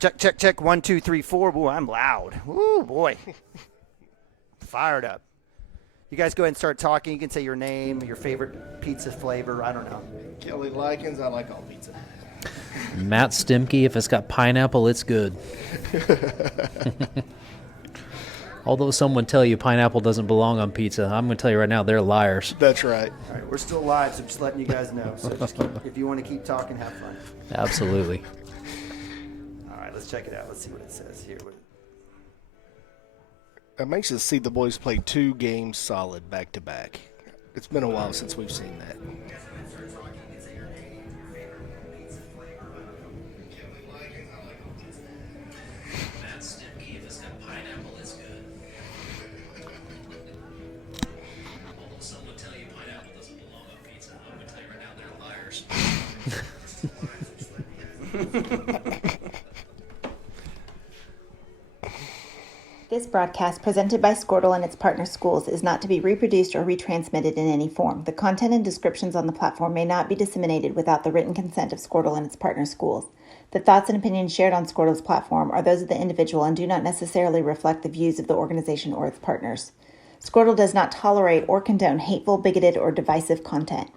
Check, check, check. 1, 2, 3, 4. Ooh, I'm loud. Ooh, boy. Fired up. You guys go ahead and start talking. You can say your name, your favorite pizza flavor. I don't know. Kelly Likens, I like all pizza. Matt Stimke, if it's got pineapple, it's good. Although some would tell you pineapple doesn't belong on pizza, I'm going to tell you right now, they're liars. That's right. All right, we're still live, so just letting you guys know. So just if you want to keep talking, have fun. Absolutely. All right, let's check it out. Let's see what it says here. I'm anxious to see the boys play 2 games solid back-to-back. It's been a while since we've seen that. This broadcast, presented by Squirtle and its partner schools, is not to be reproduced or retransmitted in any form. The content and descriptions on the platform may not be disseminated without the written consent of Squirtle and its partner schools. The thoughts and opinions shared on Squirtle's platform are those of the individual and do not necessarily reflect the views of the organization or its partners. Squirtle does not tolerate or condone hateful, bigoted, or divisive content.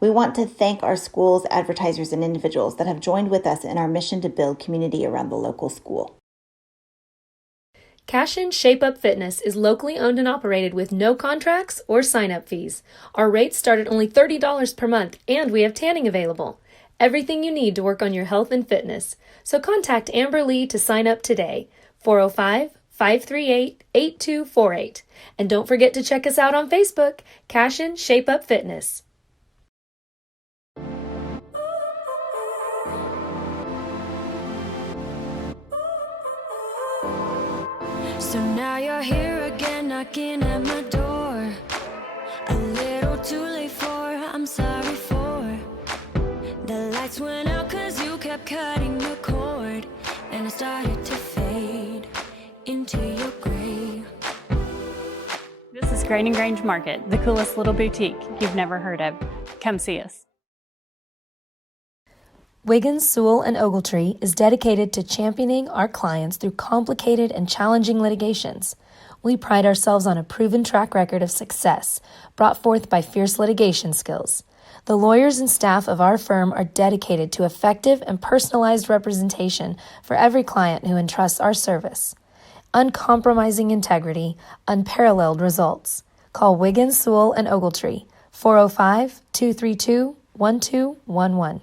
We want to thank our schools, advertisers, and individuals that have joined with us in our mission to build community around the local school. Cashion Shape Up Fitness is locally owned and operated with no contracts or sign-up fees. Our rates start at only $30 per month, and we have tanning available. Everything you need to work on your health and fitness. So contact Amber Lee to sign up today, 405-538-8248. And don't forget to check us out on Facebook, Cashion Shape Up Fitness. So now you're here again, knocking at my door. A little too late for, I'm sorry for. The lights went out cause you kept cutting the cord, and I started to fade into your grave. This is Grain and Grange Market, the coolest little boutique you've never heard of. Come see us. Wiggins, Sewell, and Ogletree is dedicated to championing our clients through complicated and challenging litigations. We pride ourselves on a proven track record of success brought forth by fierce litigation skills. The lawyers and staff of our firm are dedicated to effective and personalized representation for every client who entrusts our service. Uncompromising integrity, unparalleled results. Call Wiggins, Sewell, and Ogletree, 405-232-1211.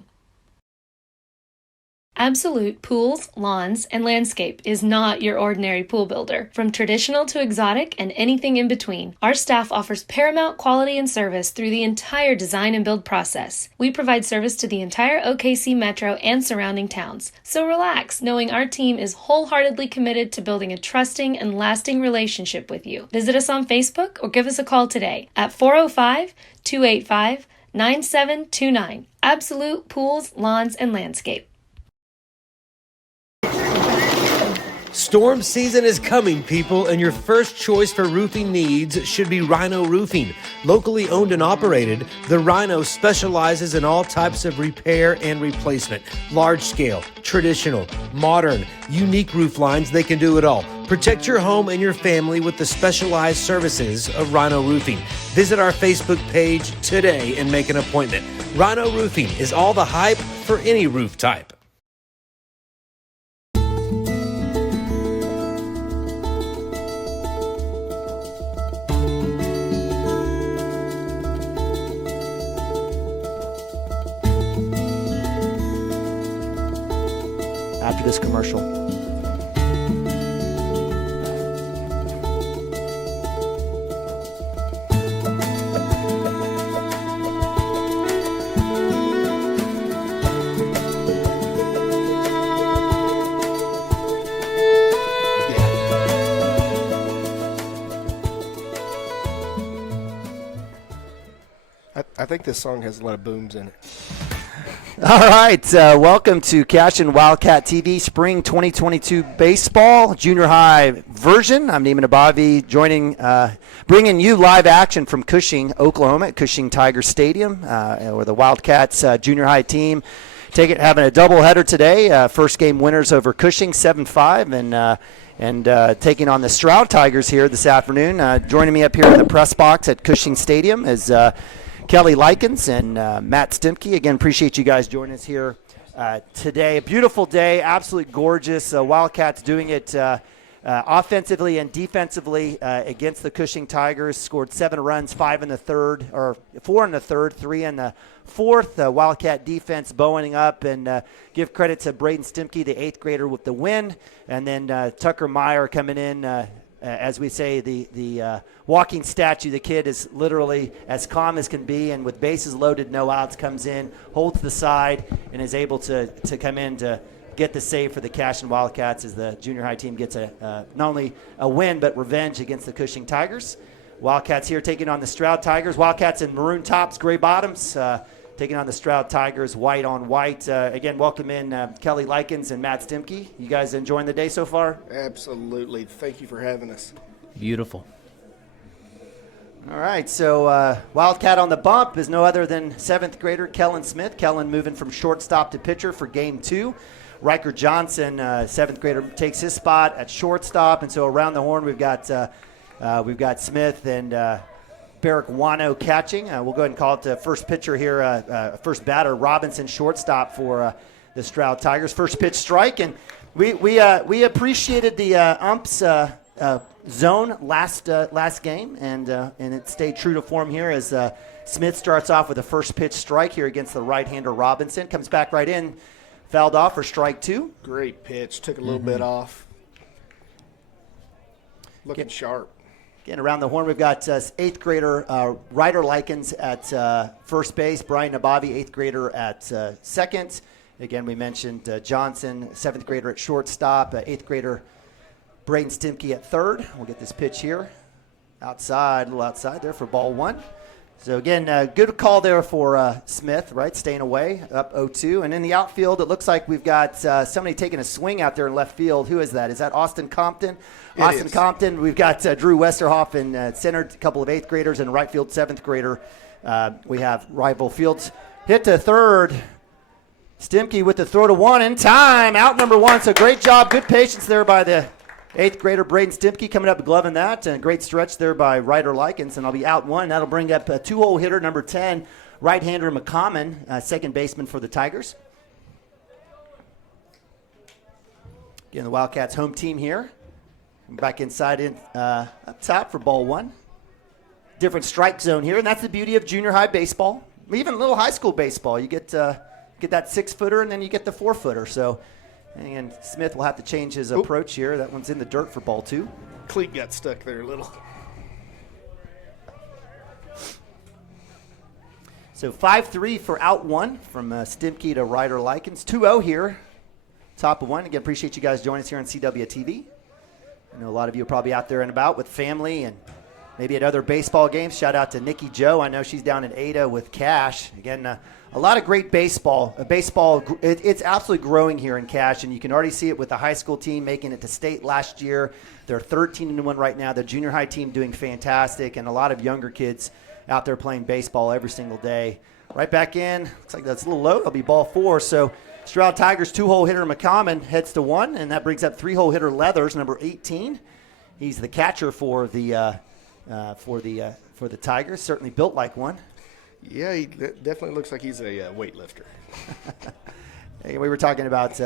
Absolute Pools, Lawns, and Landscape is not your ordinary pool builder. From traditional to exotic and anything in between, our staff offers paramount quality and service through the entire design and build process. We provide service to the entire OKC metro and surrounding towns. So relax, knowing our team is wholeheartedly committed to building a trusting and lasting relationship with you. Visit us on Facebook or give us a call today at 405-285-9729. Absolute Pools, Lawns, and Landscape. Storm season is coming, people, and your first choice for roofing needs should be Rhino Roofing. Locally owned and operated, the Rhino specializes in all types of repair and replacement. Large scale, traditional, modern, unique roof lines, they can do it all. Protect your home and your family with the specialized services of Rhino Roofing. Visit our Facebook page today and make an appointment. Rhino Roofing is all the hype for any roof type. After this commercial. I think this song has a lot of booms in it. All right, welcome to Cashion Wildcat TV Spring 2022 Baseball Junior High version. I'm Neiman Abavi, bringing you live action from Cushing, Oklahoma, at Cushing Tiger Stadium, where the Wildcats Junior High team having a doubleheader today. First game winners over Cushing 7-5, and taking on the Stroud Tigers here this afternoon. Joining me up here in the press box at Cushing Stadium is Kelly Likens and Matt Stimke. Again, appreciate you guys joining us here today. A beautiful day, absolutely gorgeous. Wildcats doing it offensively and defensively against the Cushing Tigers. Scored 7 runs, 4 in the third, 3 in the fourth. Wildcat defense bowing up, and give credit to Braden Stimke, the 8th grader, with the win. And then Tucker Meyer coming in, as we say, the walking statue. The kid is literally as calm as can be, and with bases loaded, no outs, comes in, holds the side, and is able to come in to get the save for the Cashion Wildcats as the junior high team gets not only a win but revenge against the Cushing Tigers. Wildcats here taking on the Stroud Tigers. Wildcats in maroon tops, gray bottoms, taking on the Stroud Tigers, white on white. Again, welcome in Kelly Likens and Matt Stimke. You guys enjoying the day so far? Absolutely. Thank you for having us. Beautiful. All right, so Wildcat on the bump is no other than 7th grader Kellen Smith. Kellen moving from shortstop to pitcher for game 2. Riker Johnson, 7th grader, takes his spot at shortstop, and so around the horn we've got Smith and Barrick Wano catching. We'll go ahead and call it the first pitcher here, first batter, Robinson, shortstop for the Stroud Tigers. First pitch strike, and we appreciated the umps zone last game, and it stayed true to form here as Smith starts off with a first pitch strike here against the right-hander Robinson. Comes back right in. Fouled off for strike 2. Great pitch. Took a little bit off. Looking sharp. Again, around the horn, we've got 8th grader Ryder Likens at first base. Brian Nabavi, 8th grader at second. Again, we mentioned Johnson, 7th grader at shortstop. 8th grader Braden Stimke at third. We'll get this pitch here. Outside, a little outside there for ball 1. So, again, good call there for Smith, right, staying away, up 0-2. And in the outfield, it looks like we've got somebody taking a swing out there in left field. Who is that? Is that Austin Compton? Austin Compton. We've got Drew Westerhoff in center, a couple of 8th graders, and right field 7th grader. We have rival fields. Hit to third. Stimke with the throw to 1 in time. Out number 1. So, great job. Good patience there by the 8th grader Braden Stimke coming up gloving that, and a great stretch there by Ryder Likens, and I'll be out 1. That'll bring up a 2-hole hitter, number 10, right-hander McCommon, second baseman for the Tigers. Again, the Wildcats home team here. Back inside up top for ball 1. Different strike zone here, and that's the beauty of junior high baseball. Even little high school baseball, you get that 6-footer, and then you get the 4-footer. So. And Smith will have to change his approach here. That one's in the dirt for ball 2. Cleat got stuck there a little. So 5-3 for out 1 from Stimke to Ryder Likens. 2-0 here, top of 1. Again, appreciate you guys joining us here on CWTV. I know a lot of you are probably out there and about with family and maybe at other baseball games. Shout out to Nikki Joe. I know she's down in Ada with Cash. Again, a lot of great baseball. It's absolutely growing here in Cash, and you can already see it with the high school team making it to state last year. They're 13-1 right now. The junior high team doing fantastic, and a lot of younger kids out there playing baseball every single day. Right back in. Looks like that's a little low. It'll be ball 4. So Stroud Tigers 2-hole hitter McCommon heads to 1, and that brings up 3-hole hitter Leathers, number 18. He's the catcher for the Tigers. Certainly built like one. Yeah, he definitely looks like he's a weightlifter. Hey, we were talking about,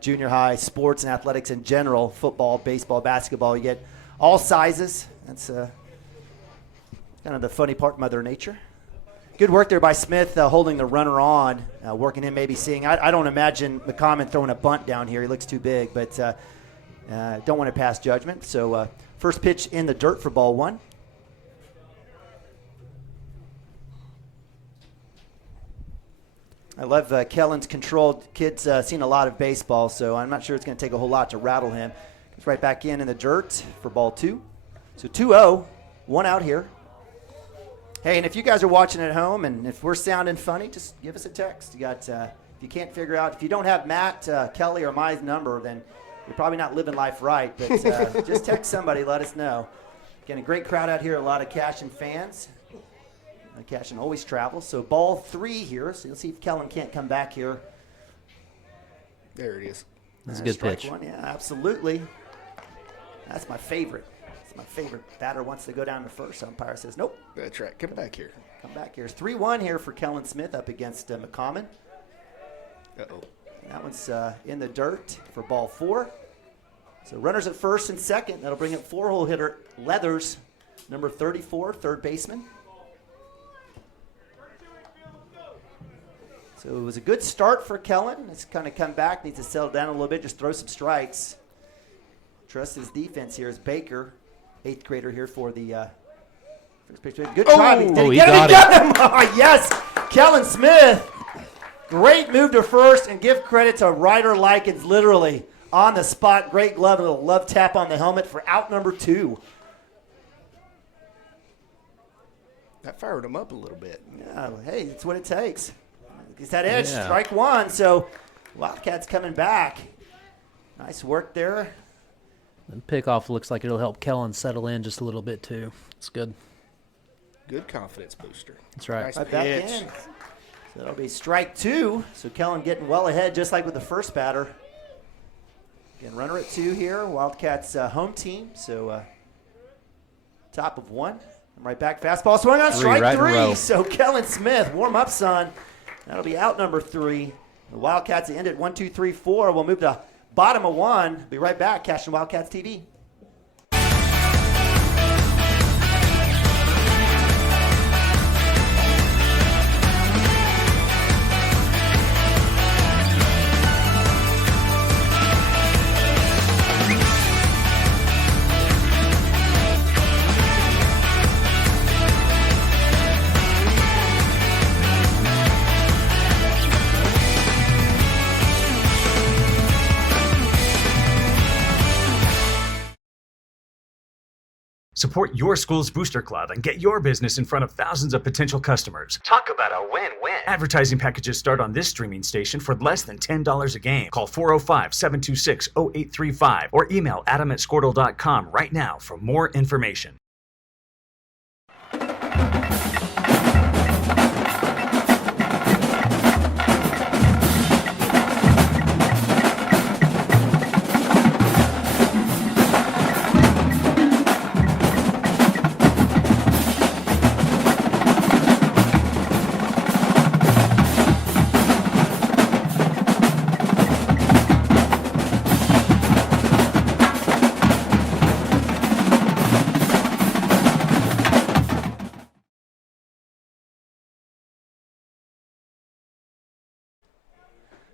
junior high sports and athletics in general, football, baseball, basketball. You get all sizes. That's kind of the funny part, Mother Nature. Good work there by Smith holding the runner on, working him maybe seeing. I don't imagine McCommon throwing a bunt down here. He looks too big, but don't want to pass judgment. So first pitch in the dirt for ball 1. I love Kellen's controlled. Kid's seen a lot of baseball, so I'm not sure it's going to take a whole lot to rattle him. Gets right back in the dirt for ball 2. So 2-0, 1 out here. Hey, and if you guys are watching at home and if we're sounding funny, just give us a text. You got, if you can't figure out, if you don't have Matt, Kelly, or my number, then you're probably not living life right. But just text somebody, let us know. Again, a great crowd out here, a lot of Cashion fans. Cashion always travels. So ball 3 here. So you'll see if Kellen can't come back here There it is. That's a good Strike pitch. one, yeah, absolutely. That's my favorite. It's my favorite. Batter wants to go down to first. Umpire says, nope. That's right. Come back here. Come back here. It's 3-1 here for Kellen Smith up against McCommon. Uh-oh. That one's in the dirt for ball 4. So runners at first and second. That'll bring up 4-hole hitter Leathers, number 34, third baseman. So it was a good start for Kellen. It's kind of come back, needs to settle down a little bit, just throw some strikes. Trust his defense here is Baker, 8th grader here for the first baseman. Good try. Did he he get got it? He got him. Oh, yes. Kellen Smith. Great move to first, and give credit to Ryder Likens, literally on the spot. Great glove, a little love tap on the helmet for out number 2. That fired him up a little bit. Yeah, hey, that's what it takes. Gets that edge, Yeah. strike 1. So Wildcats coming back. Nice work there. The pickoff looks like it'll help Kellen settle in just a little bit too. It's good. Good confidence booster. That's right. Nice Right back pitch. in. So that'll be strike 2. So Kellen getting well ahead, just like with the first batter. Again, runner at 2 here. Wildcats home team. So top of 1. And right back, fastball swing on strike right in a 3. row. So Kellen Smith, warm up, son. That'll be out number 3. The Wildcats end at 1, 2, 3, 4. We'll move to bottom of 1. Be right back. Cashion Wildcats TV. Support your school's booster club and get your business in front of thousands of potential customers. Talk about a win-win. Advertising packages start on this streaming station for less than $10 a game. Call 405-726-0835 or email adam@squirtle.com right now for more information.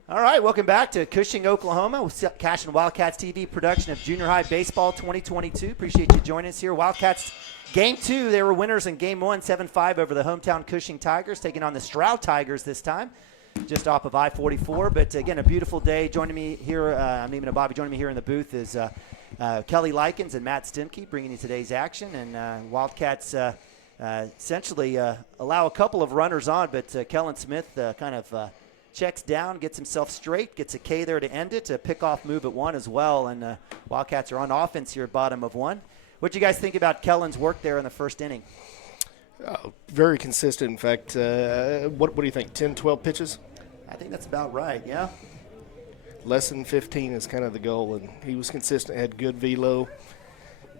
All right, welcome back to Cushing, Oklahoma, with Cashion Wildcats TV production of Junior High Baseball 2022. Appreciate you joining us here. Wildcats, Game 2, they were winners in Game 1, 7-5 over the hometown Cushing Tigers, taking on the Stroud Tigers this time, just off of I-44. But, again, a beautiful day. Joining me here, I'm Neiman and Bobby. Joining me here in the booth is Kelly Likens and Matt Stimke bringing you today's action. And Wildcats essentially allow a couple of runners on, but Kellen Smith kind of checks down, gets himself straight, gets a K there to end it, a pickoff move at 1 as well, and Wildcats are on offense here at bottom of 1. What do you guys think about Kellen's work there in the first inning? Oh, very consistent. In fact, what do you think, 10, 12 pitches? I think that's about right, yeah. Less than 15 is kind of the goal, and he was consistent, had good velo,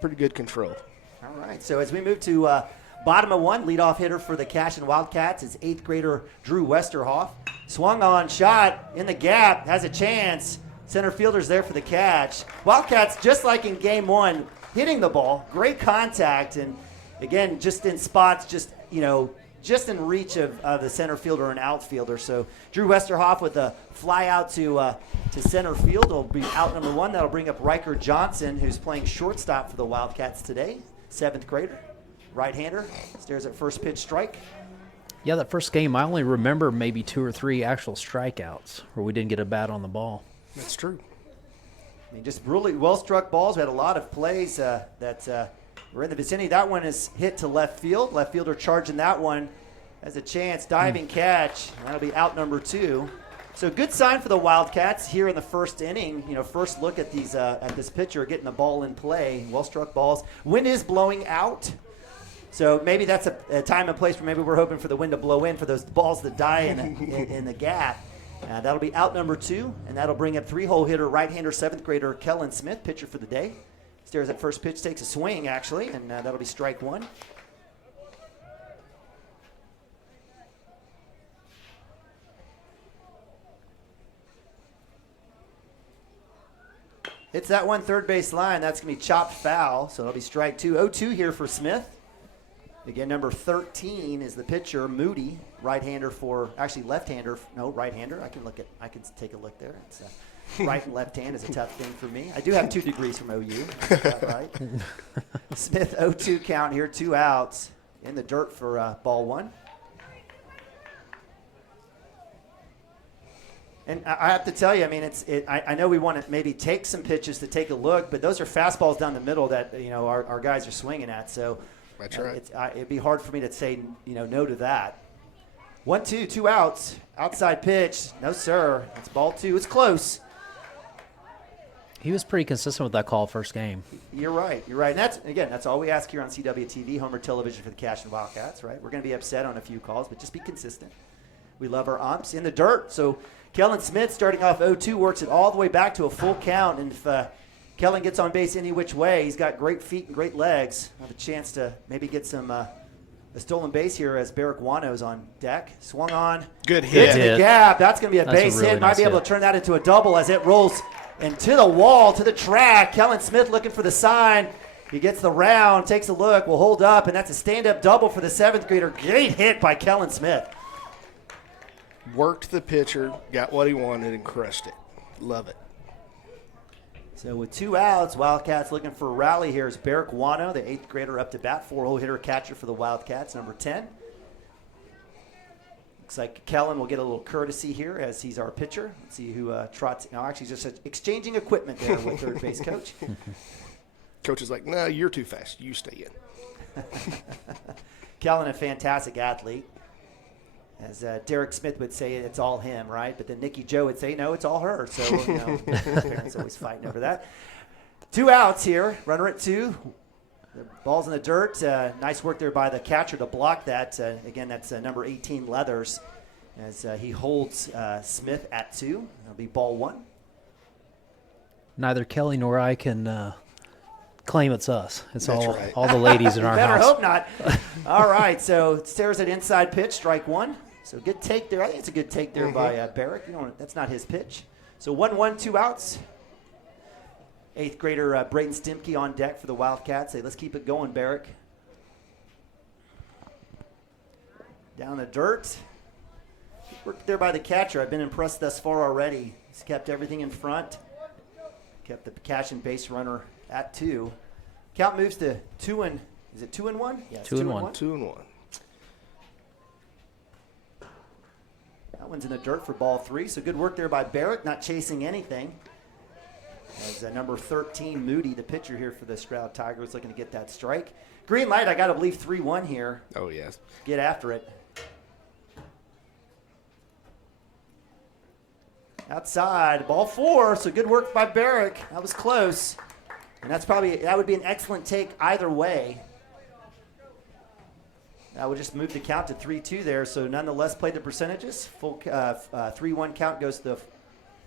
pretty good control. All right, so as we move to bottom of 1, leadoff hitter for the Cashion Wildcats is 8th grader Drew Westerhoff. Swung on, shot in the gap, has a chance. Center fielder's there for the catch. Wildcats, just like in Game 1, hitting the ball, great contact, and again, just in spots, just in reach of the center fielder and outfielder. So Drew Westerhoff with a fly out to center field will be out number 1. That'll bring up Riker Johnson, who's playing shortstop for the Wildcats today, 7th grader, right-hander, stares at first pitch strike. Yeah, that first game, I only remember maybe 2 or 3 actual strikeouts where we didn't get a bat on the ball. That's true. I mean, just really well-struck balls. We had a lot of plays that were in the vicinity. That one is hit to left field. Left fielder charging that one. Has a chance, diving catch. That'll be out number 2. So good sign for the Wildcats here in the first inning. First look at these at this pitcher getting the ball in play. Well-struck balls. Wind is blowing out. So maybe that's a time and place where maybe we're hoping for the wind to blow in for those balls that die in the gap. That'll be out number 2, and that'll bring up 3-hole hitter, right-hander, 7th grader Kellen Smith, pitcher for the day. Stares at first pitch, takes a swing, actually, and that'll be strike 1. Hits that one third base line. That's going to be chopped foul, so it'll be strike 2. 0-2 here for Smith. Again, number 13 is the pitcher, Moody, right-hander for, actually left-hander, no, right-hander. I can take a look there. It's right and left hand is a tough thing for me. I do have 2 degrees from OU. Is that right? Smith 0-2 count here, 2 outs in the dirt for ball 1. And I have to tell you, I mean, I know we want to maybe take some pitches to take a look, but those are fastballs down the middle that our guys are swinging at. So that's right. It'd be hard for me to say no to that. 1-2, 2 outs. Outside pitch, no sir. It's ball 2. It's close. He was pretty consistent with that call first game. You're right. And that's all we ask here on CWTV, Homer Television for the Cashion Wildcats. Right? We're going to be upset on a few calls, but just be consistent. We love our umps in the dirt. So Kellen Smith starting off 0-2 works it all the way back to a full count. And if Kellen gets on base any which way, he's got great feet and great legs. Have a chance to maybe get some a stolen base here as Barrick Wano's on deck. Swung on. Good hit. Hit the gap. That's going to be a base hit. Might be able to turn that into a double as it rolls into the wall, to the track. Kellen Smith looking for the sign. He gets the round, takes a look, will hold up, and that's a stand-up double for the 7th grader. Great hit by Kellen Smith. Worked the pitcher, got what he wanted, and crushed it. Love it. So with 2 outs, Wildcats looking for a rally here is Barrick Wano, the 8th grader up to bat, 4-hole hitter catcher for the Wildcats, number 10. Looks like Kellen will get a little courtesy here as he's our pitcher. Let's see who trots. No, actually just exchanging equipment there with third base coach. Coach is like, no, you're too fast. You stay in. Kellen, a fantastic athlete. As Derek Smith would say, it's all him, right? But then Nikki Joe would say, no, it's all her. So, parents always fighting over that. 2 outs here. Runner at 2. The ball's in the dirt. Nice work there by the catcher to block that. Again, that's number 18, Leathers, as he holds Smith at 2. That'll be ball 1. Neither Kelly nor I can claim it's us. It's That's all the ladies in our Better house. hope not. All right, so stares at inside pitch, strike 1. So good take there. I think it's a good take there by Barrick. That's not his pitch. So 1-1, 2 outs. 8th grader Braden Stimke on deck for the Wildcats. Say, let's keep it going, Barrick. Down the dirt. Worked there by the catcher. I've been impressed thus far already. He's kept everything in front. Kept the Cashion base runner at 2. Count moves to 2-1. Is it 2-1? Yeah, 2-1. 2-1. That one's in the dirt for ball 3. So good work there by Barrick, not chasing anything. As number 13, Moody, the pitcher here for the Stroud Tigers, looking to get that strike. Green light, I got to believe 3-1 here. Oh, yes. Get after it. Outside, ball 4. So good work by Barrick. That was close. And that would be an excellent take either way. That would just move the count to 3-2 there. So nonetheless, play the percentages. Full 3-1 count goes to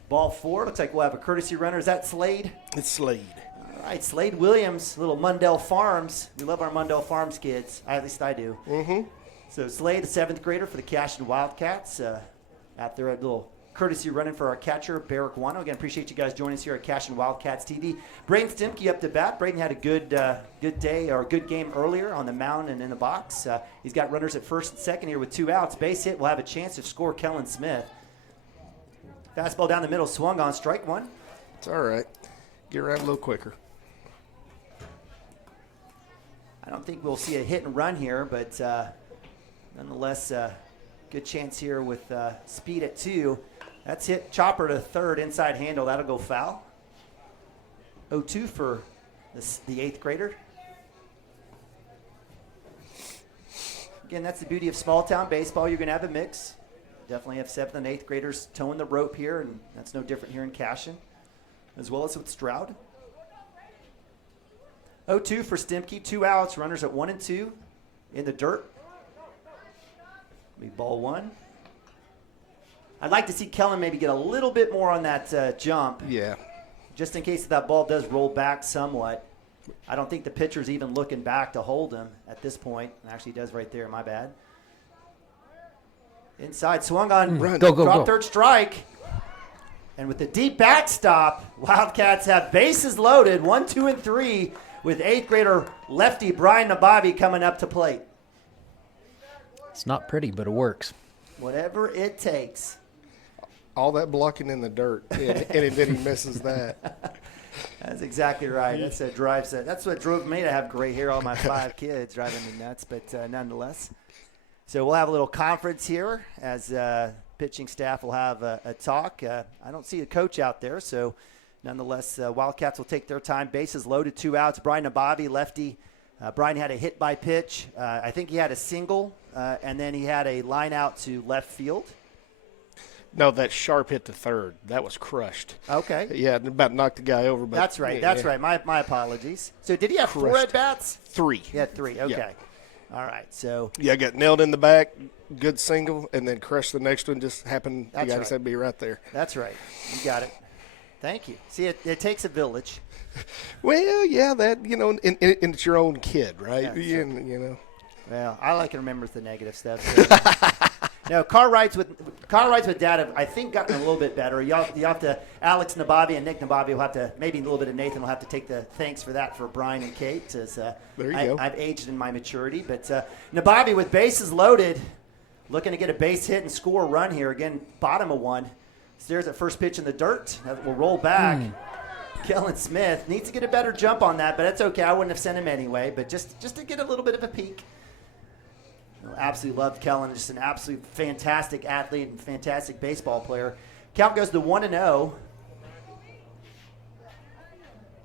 ball 4. Looks like we'll have a courtesy runner. Is that Slade? It's Slade. All right, Slade Williams, little Mundell Farms. We love our Mundell Farms kids. At least I do. Mm-hmm. So Slade, the 7th grader for the Cashion Wildcats. Out there, a little courtesy running for our catcher, Barrick Wano. Again, appreciate you guys joining us here at Cashion Wildcats TV. Braden Stimke up to bat. Braden had a good day or a good game earlier on the mound and in the box. He's got runners at first and second here with 2 outs. Base hit will have a chance to score Kellen Smith. Fastball down the middle, swung on, strike 1. It's all right. Get around a little quicker. I don't think we'll see a hit and run here, but nonetheless, good chance here with speed at 2. That's hit chopper to third, inside handle. That'll go foul. 0-2 for the 8th grader. Again, that's the beauty of small town baseball. You're going to have a mix. Definitely have 7th and 8th graders towing the rope here, and that's no different here in Cashion, as well as with Stroud. 0-2 for Stimke. 2 outs. Runners at 1 and 2 in the dirt. Be ball 1. I'd like to see Kellen maybe get a little bit more on that jump. Yeah. Just in case that ball does roll back somewhat. I don't think the pitcher's even looking back to hold him at this point. Actually, he does right there. My bad. Inside, swung on, drop third strike. And with the deep backstop, Wildcats have bases loaded, 1, 2, and 3, with 8th grader lefty Brian Nabavi coming up to plate. It's not pretty, but it works. Whatever it takes. All that blocking in the dirt, and then he misses that. That's exactly right. That's what drove me to have gray hair. All my 5 kids driving me nuts, but nonetheless. So we'll have a little conference here as pitching staff will have a talk. I don't see a coach out there, so nonetheless, Wildcats will take their time. Bases loaded, 2 outs. Brian Nabavi, lefty. Brian had a hit by pitch. I think he had a single, and then he had a line out to left field. No, that sharp hit to third. That was crushed. Okay. Yeah, about knocked the guy over. But that's right. That's right. My apologies. So did he have crushed. 4 at-bats? 3. He had 3. Okay. Yeah. All right. So. Yeah, got nailed in the back, good single, and then crushed the next one. Just happened. The guy said be right there. That's right. You got it. Thank you. See, it takes a village. Well, yeah, that, and it's your own kid, right? Yeah, Well, I like to remember the negative stuff. So. No, car rides with Dad have, I think, gotten a little bit better. You have to Alex Nabavi and Nick Nabavi will have to, maybe a little bit of Nathan will have to take the thanks for that for Brian and Kate. As, there you go. I've aged in my maturity. But Nabavi with bases loaded, looking to get a base hit and score a run here. Again, bottom of 1. Stares at first pitch in the dirt. That will roll back. Kellen Smith needs to get a better jump on that, but that's okay. I wouldn't have sent him anyway. But just to get a little bit of a peek. Absolutely loved Kellen. Just an absolute fantastic athlete and fantastic baseball player. Count goes to 1-0.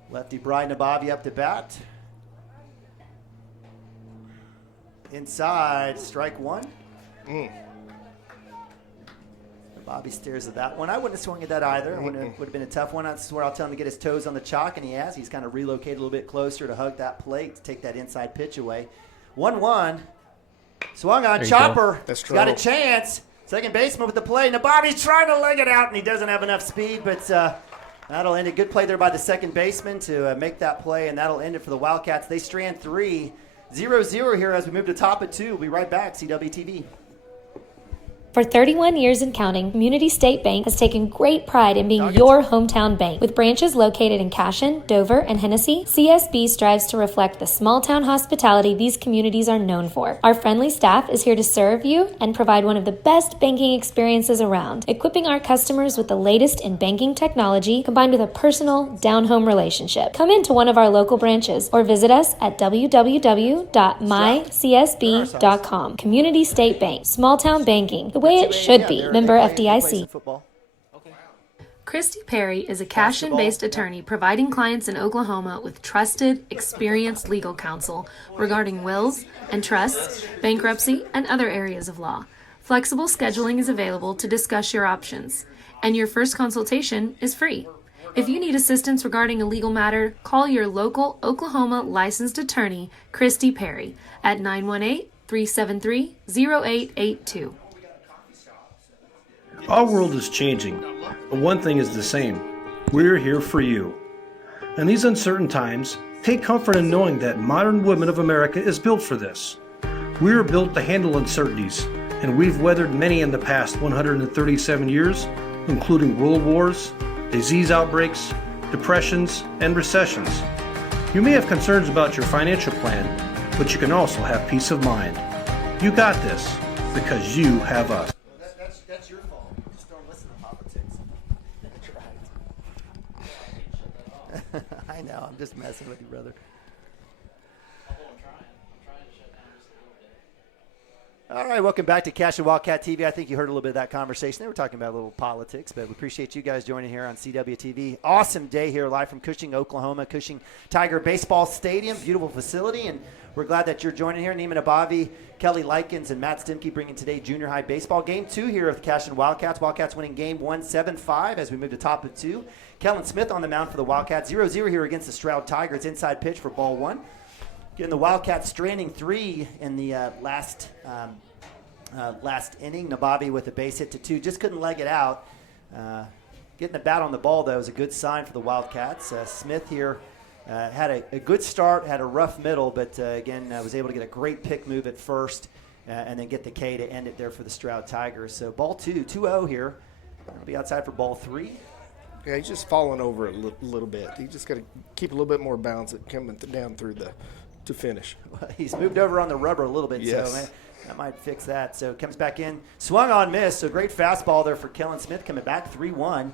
Lefty Brian Nabavi up to bat. Inside, strike 1. Nabavi stares at that one. I wouldn't have swung at that either. It would have been a tough one. That's where I'll tell him to get his toes on the chalk, and he has. He's kind of relocated a little bit closer to hug that plate to take that inside pitch away. 1-1. Swung on, chopper. He's got a chance. Second baseman with the play. Nabavi's trying to leg it out, and he doesn't have enough speed, but that'll end it. Good play there by the second baseman to make that play, and that'll end it for the Wildcats. They strand 3. 0-0 here as we move to top of 2. We'll be right back. CWTV. For 31 years and counting, Community State Bank has taken great pride in being your hometown bank. With branches located in Cashion, Dover, and Hennessy, CSB strives to reflect the small-town hospitality these communities are known for. Our friendly staff is here to serve you and provide one of the best banking experiences around, equipping our customers with the latest in banking technology combined with a personal, down-home relationship. Come into one of our local branches or visit us at www.mycsb.com. Community State Bank, small-town banking, the way it should be. Member FDIC. Christy Perry is a Cashion-based attorney providing clients in Oklahoma with trusted, experienced legal counsel regarding wills and trusts, bankruptcy, and other areas of law. Flexible scheduling is available to discuss your options, and your first consultation is free. If you need assistance regarding a legal matter, call your local Oklahoma licensed attorney, Christy Perry, at 918-373-0882. Our world is changing, but one thing is the same. We're here for you. In these uncertain times, take comfort in knowing that modern women of America is built for this. We are built to handle uncertainties, and we've weathered many in the past 137 years, including world wars, disease outbreaks, depressions, and recessions. You may have concerns about your financial plan, but you can also have peace of mind. You got this, because you have us. That's your fault. Just don't listen to politics. That's right. I know. I'm just messing with you, brother. All right, welcome back to Cashion Wildcat TV. I think you heard a little bit of that conversation. They were talking about a little politics, but we appreciate you guys joining here on CWTV. Awesome day here live from Cushing, Oklahoma, Cushing Tiger Baseball Stadium. Beautiful facility, and we're glad that you're joining here. Neiman Abavi, Kelly Likens, and Matt Stimke bringing today junior high baseball. Game 2 here of the Cashion Wildcats. Wildcats winning game 1, 7-5 as we move to top of 2. Kellen Smith on the mound for the Wildcats. 0-0 here against the Stroud Tigers. Inside pitch for ball 1. Getting the Wildcats stranding 3 in the last last inning. Nabavi with a base hit to 2. Just couldn't leg it out. Getting the bat on the ball, though, is a good sign for the Wildcats. Smith here had a good start, had a rough middle, but again, was able to get a great pick move at first and then get the K to end it there for the Stroud Tigers. So ball 2-0 here. I'll be outside for ball 3. Yeah, he's just falling over a little bit. He just got to keep a little bit more balance at coming down through to finish. Well, he's moved over on the rubber a little bit, yes. So that might fix that. So comes back in, swung on, miss. So great fastball there for Kellen Smith coming back 3-1.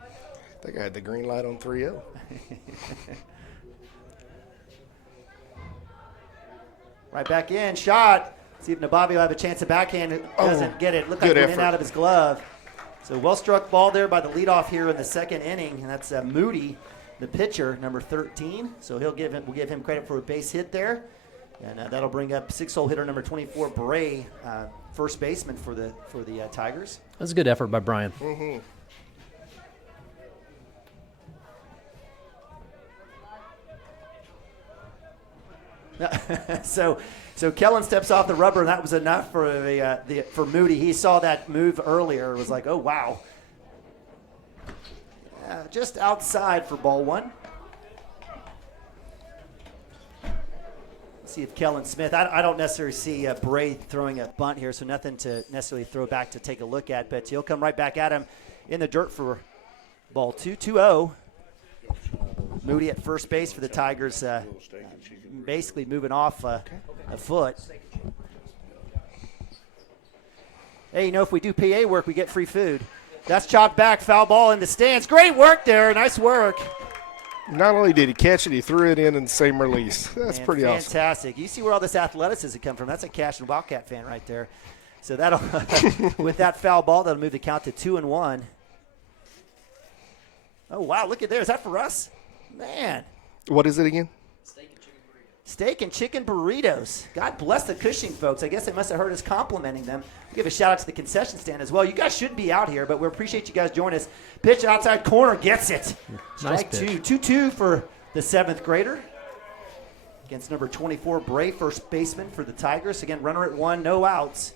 I think I had the green light on 3-0. Right back in, shot. See if Nabavi will have a chance to backhand. It doesn't get it. Looked like it went in out of his glove. So well-struck ball there by the leadoff here in the second inning, and that's Moody, the pitcher, number 13. So we'll give him credit for a base hit there, and that'll bring up 6-hole hitter number 24, Bray, first baseman for the Tigers. That's a good effort by Brian. Mm-hmm. So Kellen steps off the rubber, and that was enough for Moody. He saw that move earlier. It was like, oh, wow. Just outside for ball 1. Let's see if Kellen Smith, I don't necessarily see Bray throwing a bunt here, so nothing to necessarily throw back to take a look at, but he'll come right back at him in the dirt for ball 2-2-0. Moody at first base for the Tigers, basically moving off a foot. Hey, if we do PA work, we get free food. That's chopped back, foul ball in the stands. Great work there, nice work. Not only did he catch it, he threw it in the same release. That's pretty awesome. Fantastic. You see where all this athleticism come from. That's a Cashion Wildcat fan right there. So that'll, with that foul ball, that'll move the count to 2-1. Oh, wow, look at there. Is that for us? Man. What is it again? Steak and chicken burritos. God bless the Cushing folks. I guess they must have heard us complimenting them. We'll give a shout out to the concession stand as well. You guys should be out here, but we appreciate you guys joining us. Pitch outside corner, gets it. Nice Strike pitch. 2-2 for the 7th grader. Against number 24, Bray, first baseman for the Tigers. Again, runner at 1, no outs.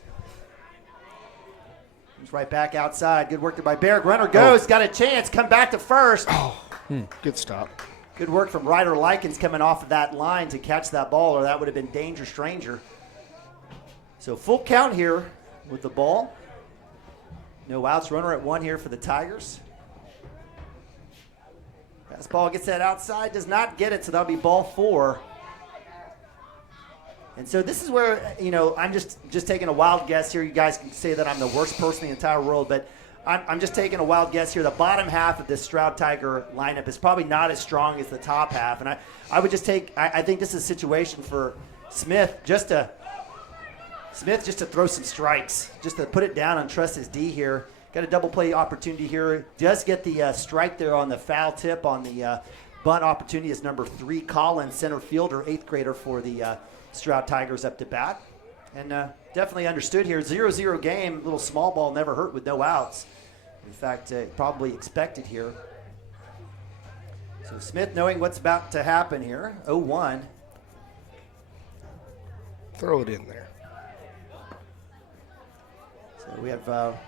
He's right back outside. Good work there by Berg. Runner goes, got a chance, come back to first. Good stop. Good work from Ryder Likens coming off of that line to catch that ball, or that would have been danger stranger. So full count here with the ball. No outs, runner at 1 here for the Tigers. Fastball gets that outside, does not get it, so that'll be ball 4. And so this is where, I'm just taking a wild guess here. You guys can say that I'm the worst person in the entire world, but I'm just taking a wild guess here. The bottom half of this Stroud Tiger lineup is probably not as strong as the top half. And I would just I think this is a situation for Smith just to throw some strikes, just to put it down and trust his D here. Got a double play opportunity here. Does get the strike there on the foul tip on the bunt opportunity is number 3, Collins, center fielder, 8th grader for the Stroud Tigers up to bat. And definitely understood here. 0-0 game, little small ball never hurt with no outs. In fact, probably expected here. So Smith knowing what's about to happen here. 0-1. Throw it in there. So we have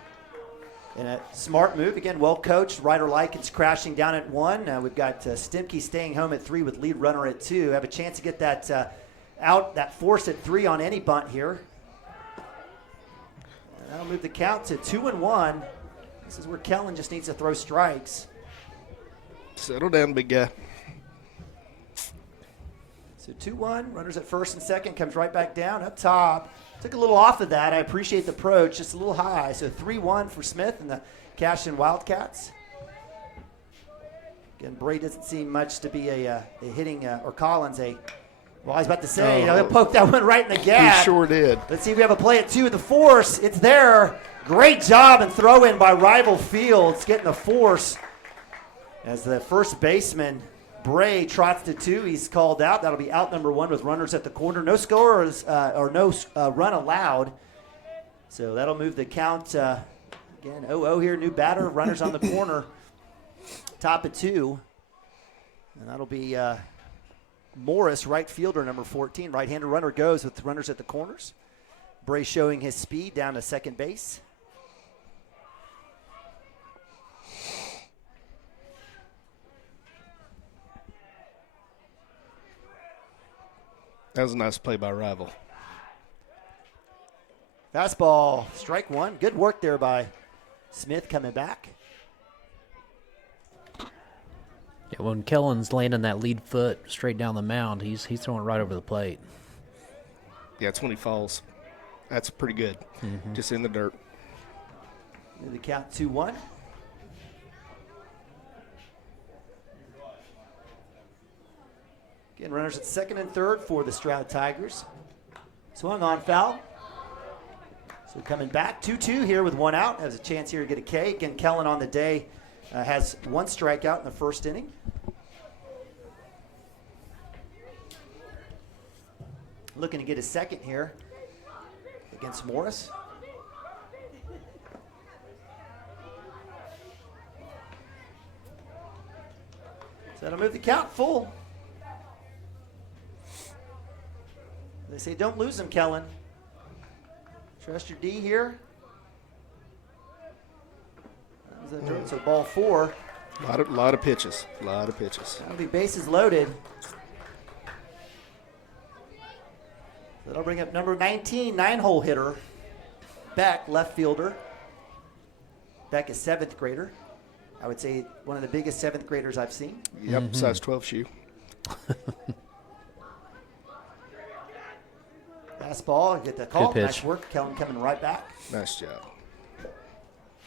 in a smart move. Again, well coached. Ryder Likens crashing down at 1. We've got Stimke staying home at 3 with lead runner at 2. Have a chance to get that out, that force at 3 on any bunt here. And that'll move the count to 2-1. This is where Kellen just needs to throw strikes. Settle down, big guy. So 2-1, runners at first and second, comes right back down up top. Took a little off of that. I appreciate the approach, just a little high. So 3-1 for Smith and the Cashion Wildcats. Again, Bray doesn't seem much to be a hitting, or Collins well, I was about to say, he'll poke that one right in the gap. He sure did. Let's see if we have a play at 2 with the force. It's there. Great job and throw in by Rival Fields, getting the force. As the first baseman, Bray, trots to 2. He's called out. That'll be out number 1 with runners at the corner. No scorers or no run allowed. So that'll move the count. Again, 0-0 here, new batter. Runners on the corner. Top at 2. And that'll be Morris, right fielder, number 14. Right-hander runner goes with runners at the corners. Bray showing his speed down to second base. That was a nice play by Rival. Fastball, strike one. Good work there by Smith coming back. Yeah, when Kellen's landing that lead foot straight down the mound, he's throwing it right over the plate. Yeah, it's when he falls. That's pretty good. Just in the dirt. The count 2-1. Again, runners at second and third for the Stroud Tigers. Swung on, foul. So coming back, 2-2 here with one out. Has a chance here to get a K. Again, Kellen on the day has one strikeout in the first inning. Looking to get a second here against Morris. So that'll move the count full. They say don't lose them, Kellen. Trust your D here. So ball 4. Lot of pitches. That'll be bases loaded. That'll bring up number 19, 9-hole hitter. Beck, left fielder. Beck is 7th grader. I would say one of the biggest 7th graders I've seen. Yep, size 12 shoe. Fastball, get the call. Good pitch. Nice work. Kellen coming right back. Nice job.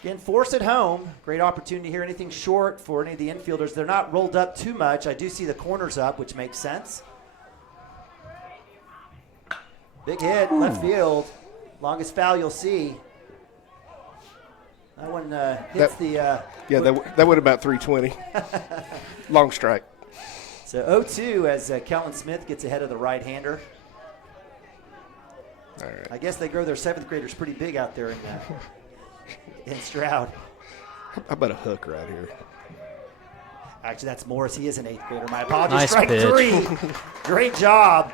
Again, force at home. Great opportunity here. Anything short for any of the infielders. They're not rolled up too much. I do see the corners up, which makes sense. Big hit, left field. Longest foul you'll see. That one hits that would about 320. Long strike. So 0-2 as Kellen Smith gets ahead of the right-hander. All right. I guess they grow their 7th graders pretty big out there in Stroud. How about a hook right here? Actually, that's Morris. He is an 8th grader. My apologies. Nice Strike pitch. 3. Great job.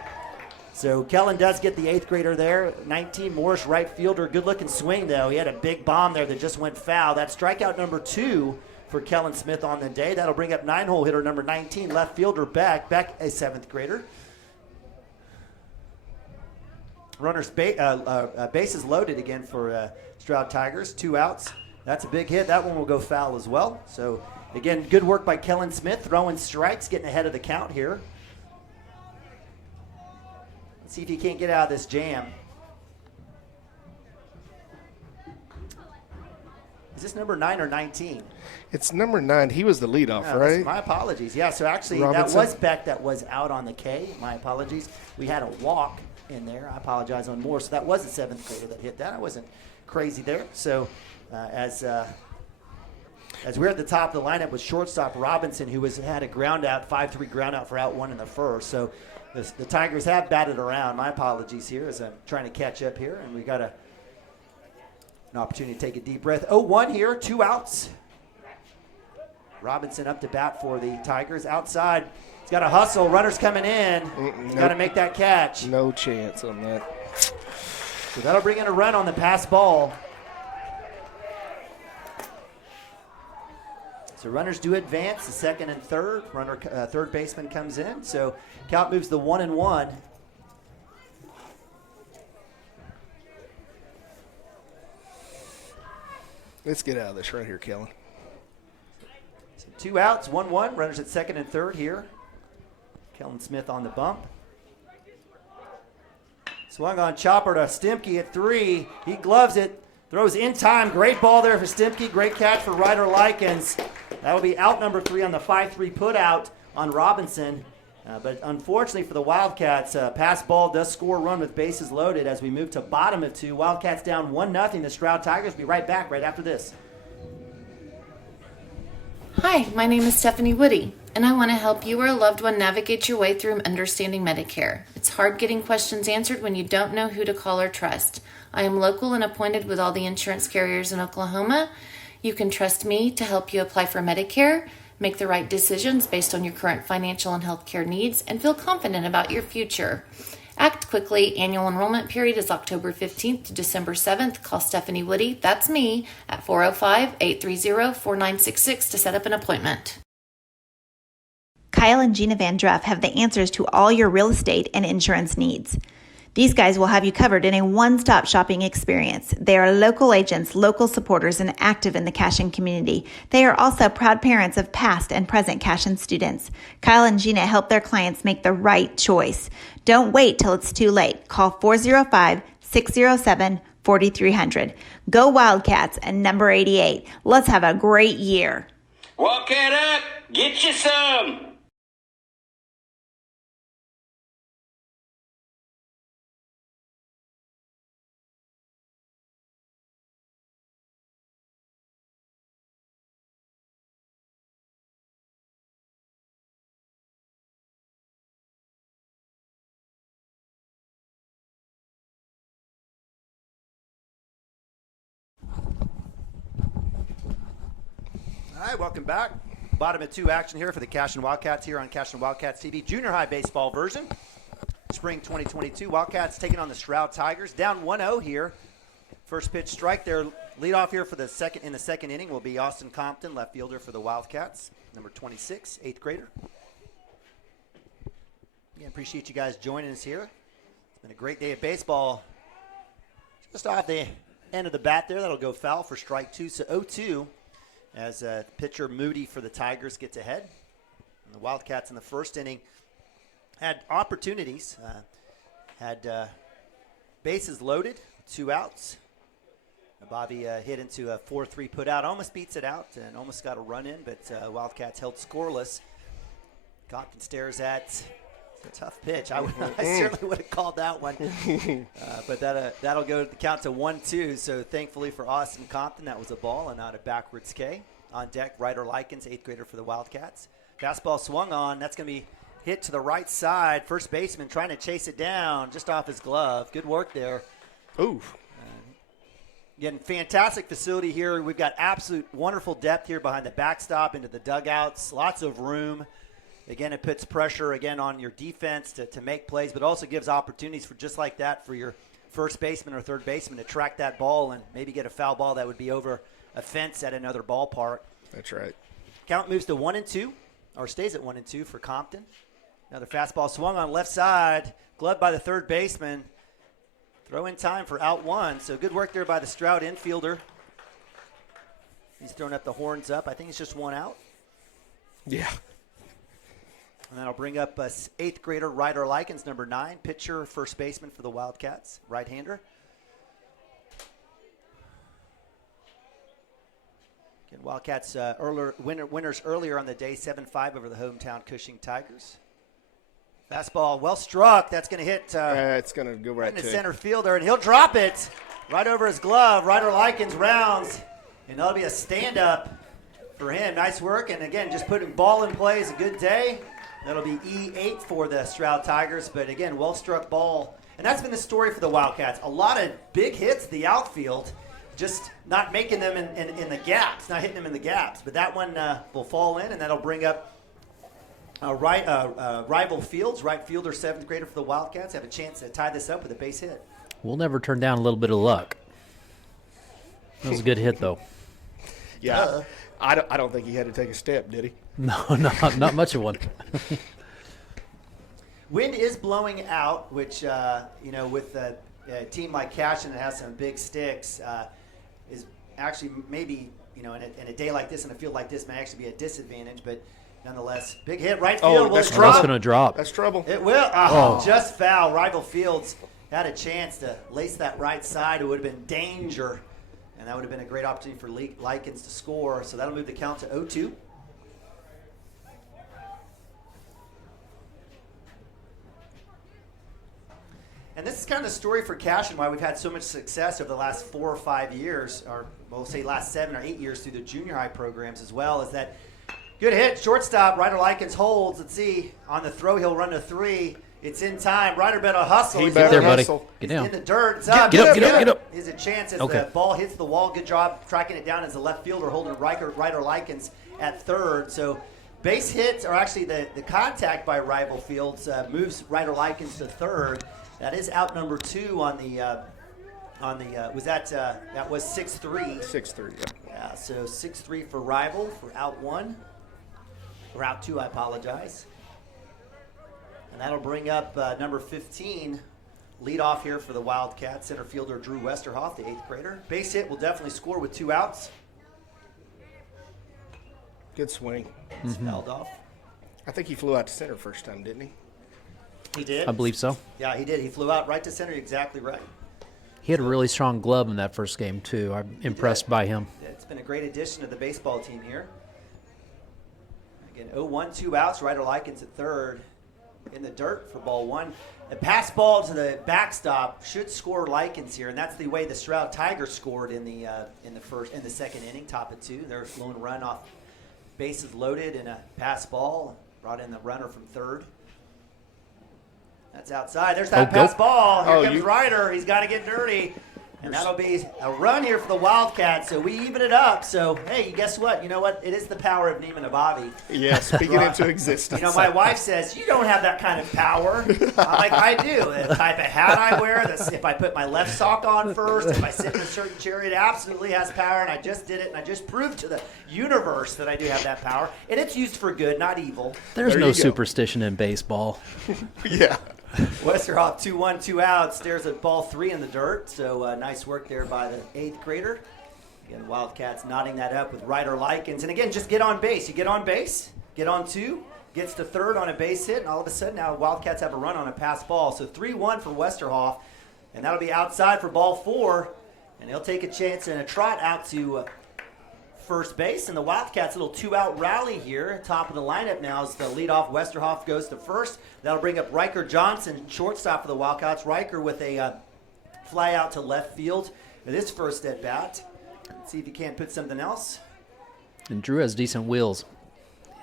So Kellen does get the 8th grader there. 19, Morris, right fielder. Good-looking swing, though. He had a big bomb there that just went foul. That's strikeout number 2 for Kellen Smith on the day. That'll bring up 9-hole hitter number 19, left fielder Beck. Beck, a 7th grader. Runners bases loaded again for Stroud Tigers. 2 outs. That's a big hit. That one will go foul as well. So, again, good work by Kellen Smith, throwing strikes, getting ahead of the count here. Let's see if he can't get out of this jam. Is this number 9 or 19? It's number 9. He was the leadoff, right? My apologies. Yeah, so actually Robinson? that was Beck that was out on the K. My apologies. We had a walk in there. I apologize on more. So that was the 7th grader that hit that. I wasn't crazy there. So as we're at the top of the lineup with shortstop Robinson, who had a ground out, 5-3 ground out for out 1 in the first. So the Tigers have batted around. My apologies here as I'm trying to catch up here. And we got an opportunity to take a deep breath. 0-1 here, 2 outs. Robinson up to bat for the Tigers. Outside, he's got a hustle. Runners coming in. He's got to make that catch. No chance on that. So that'll bring in a run on the pass ball. So runners do advance, the second and third. Third baseman comes in. So count moves the 1-1. Let's get out of this right here, Kellen. So 2 outs, 1-1. Runners at second and third here. Kellen Smith on the bump. Swung on chopper to Stimke at 3. He gloves it. Throws in time. Great ball there for Stimke. Great catch for Ryder Likens. That will be out number 3 on the 5-3 put out on Robinson. But unfortunately for the Wildcats, pass ball does score a run with bases loaded as we move to bottom of 2. Wildcats down 1-0. The Stroud Tigers will be right back right after this. Hi, my name is Stephanie Woody, and I want to help you or a loved one navigate your way through understanding Medicare. It's hard getting questions answered when you don't know who to call or trust. I am local and appointed with all the insurance carriers in Oklahoma. You can trust me to help you apply for Medicare, make the right decisions based on your current financial and healthcare needs, and feel confident about your future. Act quickly. Annual enrollment period is October 15th to December 7th. Call Stephanie Woody, that's me, at 405-830-4966 to set up an appointment. Kyle and Gina Van Druff have the answers to all your real estate and insurance needs. These guys will have you covered in a one-stop shopping experience. They are local agents, local supporters, and active in the Cashion community. They are also proud parents of past and present Cashion students. Kyle and Gina help their clients make the right choice. Don't wait till it's too late. Call 405-607-4300. Go Wildcats and number 88. Let's have a great year. Walk it up. Get you some. All right, welcome back. Bottom of 2 action here for the Cashion Wildcats here on Cashion Wildcats TV. Junior high baseball version. Spring 2022. Wildcats taking on the Stroud Tigers. Down 1-0 here. First pitch strike. Their leadoff here for the second inning will be Austin Compton, left fielder for the Wildcats. Number 26, 8th grader. Again, appreciate you guys joining us here. It's been a great day of baseball. Just off the end of the bat there. That'll go foul for strike 2. So 0-2. As pitcher Moody for the Tigers gets ahead. And the Wildcats in the first inning had opportunities, had bases loaded, 2 outs. Bobby hit into a 4-3 put out, almost beats it out and almost got a run in, but Wildcats held scoreless. Compton stares at a tough pitch. I certainly would have called that one. But that'll go to the count to 1-2. So thankfully for Austin Compton, that was a ball and not a backwards K. On deck, Ryder Likens, 8th grader for the Wildcats. Fastball swung on. That's going to be hit to the right side. First baseman trying to chase it down just off his glove. Good work there. Ooh. Again, fantastic facility here. We've got absolute wonderful depth here behind the backstop into the dugouts. Lots of room. Again, it puts pressure, again, on your defense to make plays, but also gives opportunities for just like that for your first baseman or third baseman to track that ball and maybe get a foul ball that would be over a fence at another ballpark. That's right. Count moves to 1-2, or stays at 1-2 for Compton. Another fastball swung on left side, gloved by the third baseman. Throw in time for out 1. So good work there by the Stroud infielder. He's throwing up the horns up. I think it's just 1 out. Yeah. And that'll bring up 8th grader Ryder Likens, number 9, pitcher, first baseman for the Wildcats, right-hander. Again, Wildcats winners earlier on the day, 7-5 over the hometown Cushing Tigers. Fastball well struck. That's going to hit it's going to go right in the to center fielder, and he'll drop it right over his glove. Ryder Likens rounds, and that'll be a stand-up for him. Nice work, and again, just putting ball in play is a good day. That'll be E8 for the Stroud Tigers, but again, well-struck ball. And that's been the story for the Wildcats. A lot of big hits, the outfield, just not making them in the gaps, not hitting them in the gaps. But that one will fall in, and that'll bring up rival fields, right fielder, 7th grader for the Wildcats, have a chance to tie this up with a base hit. We'll never turn down a little bit of luck. That was a good hit, though. Yeah. I don't think he had to take a step, did he? No, not much of one. Wind is blowing out, which, with a team like Cashion that has some big sticks, is actually maybe, in a day like this and a field like this may actually be a disadvantage, but nonetheless, big hit, right field. That's going to drop. That's trouble. It will. Just foul. Rival Fields had a chance to lace that right side. It would have been danger, and that would have been a great opportunity for Likens to score. So that'll move the count to 0-2. And this is kind of the story for Cashion, why we've had so much success over the last 4 or 5 years, or we'll say last 7 or 8 years through the junior high programs as well, is that good hit, shortstop, Ryder Likens holds. Let's see, on the throw, he'll run to 3. It's in time. Ryder better hustle. He better buddy. hustle. Get down. In the dirt. It's up. Get up. There's a chance as the ball hits the wall. Good job tracking it down as the left fielder holding Ryder Likens at third. So base hits are actually the contact by Rival Fields moves Ryder Likens to third. That is out number 2 on the was that was 6-3. 6-3. Yep. Yeah, so 6-3 for Rival for out 1. Or out 2, I apologize. And that'll bring up number 15, lead off here for the Wildcats, center fielder Drew Westerhoff, the 8th grader. Base hit will definitely score with 2 outs. Good swing. Spelled off. I think he flew out to center first time, didn't he? He did. I believe so. Yeah, he did. He flew out right to center. You're exactly right. He had a really strong glove in that first game, too. I'm impressed by him. It's been a great addition to the baseball team here. Again, 0-1, 2 outs. Ryder Likens at third in the dirt for ball 1. A pass ball to the backstop should score Likens here, and that's the way the Stroud Tigers scored in the second inning, top of 2. Their lone run off bases loaded and a pass ball. Brought in the runner from third. That's outside. There's that pass ball. Here comes Ryder. He's got to get dirty. And that'll be a run here for the Wildcats. So we even it up. So, hey, guess what? You know what? It is the power of Neiman Abavi. Yeah, speaking into existence. You know, my wife says, you don't have that kind of power. I'm like, I do. The type of hat I wear, if I put my left sock on first, if I sit in a certain chair, it absolutely has power. And I just did it, and I just proved to the universe that I do have that power. And it's used for good, not evil. There's no superstition in baseball. Yeah. Westerhoff 2-1, 2 outs, stares at ball 3 in the dirt. So nice work there by the 8th grader. Again, Wildcats knotting that up with Ryder Likens. And again, just get on base. You get on base, get on 2, gets to third on a base hit, and all of a sudden now Wildcats have a run on a pass ball. So 3-1 for Westerhoff, and that'll be outside for ball 4. And he'll take a chance and a trot out to first base, and the Wildcats' little 2-out rally here. Top of the lineup now is the leadoff. Westerhoff goes to first. That'll bring up Riker Johnson, shortstop for the Wildcats. Riker with a fly out to left field in his first at bat. Let's see if he can't put something else. And Drew has decent wheels.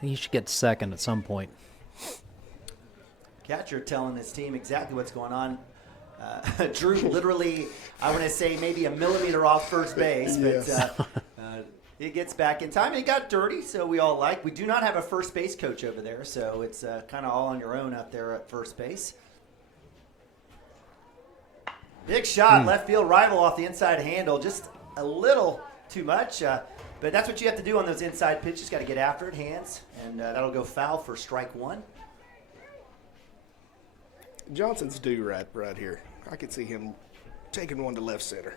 He should get second at some point. Catcher telling his team exactly what's going on. Drew literally, I want to say maybe a millimeter off first base, but he gets back in time. He got dirty, so we all like. We do not have a first base coach over there, so it's kind of all on your own up there at first base. Big shot, left field Rival off the inside handle. Just a little too much, but that's what you have to do on those inside pitches. Got to get after it, hands, and that'll go foul for strike 1. Johnson's due right here. I could see him taking one to left center.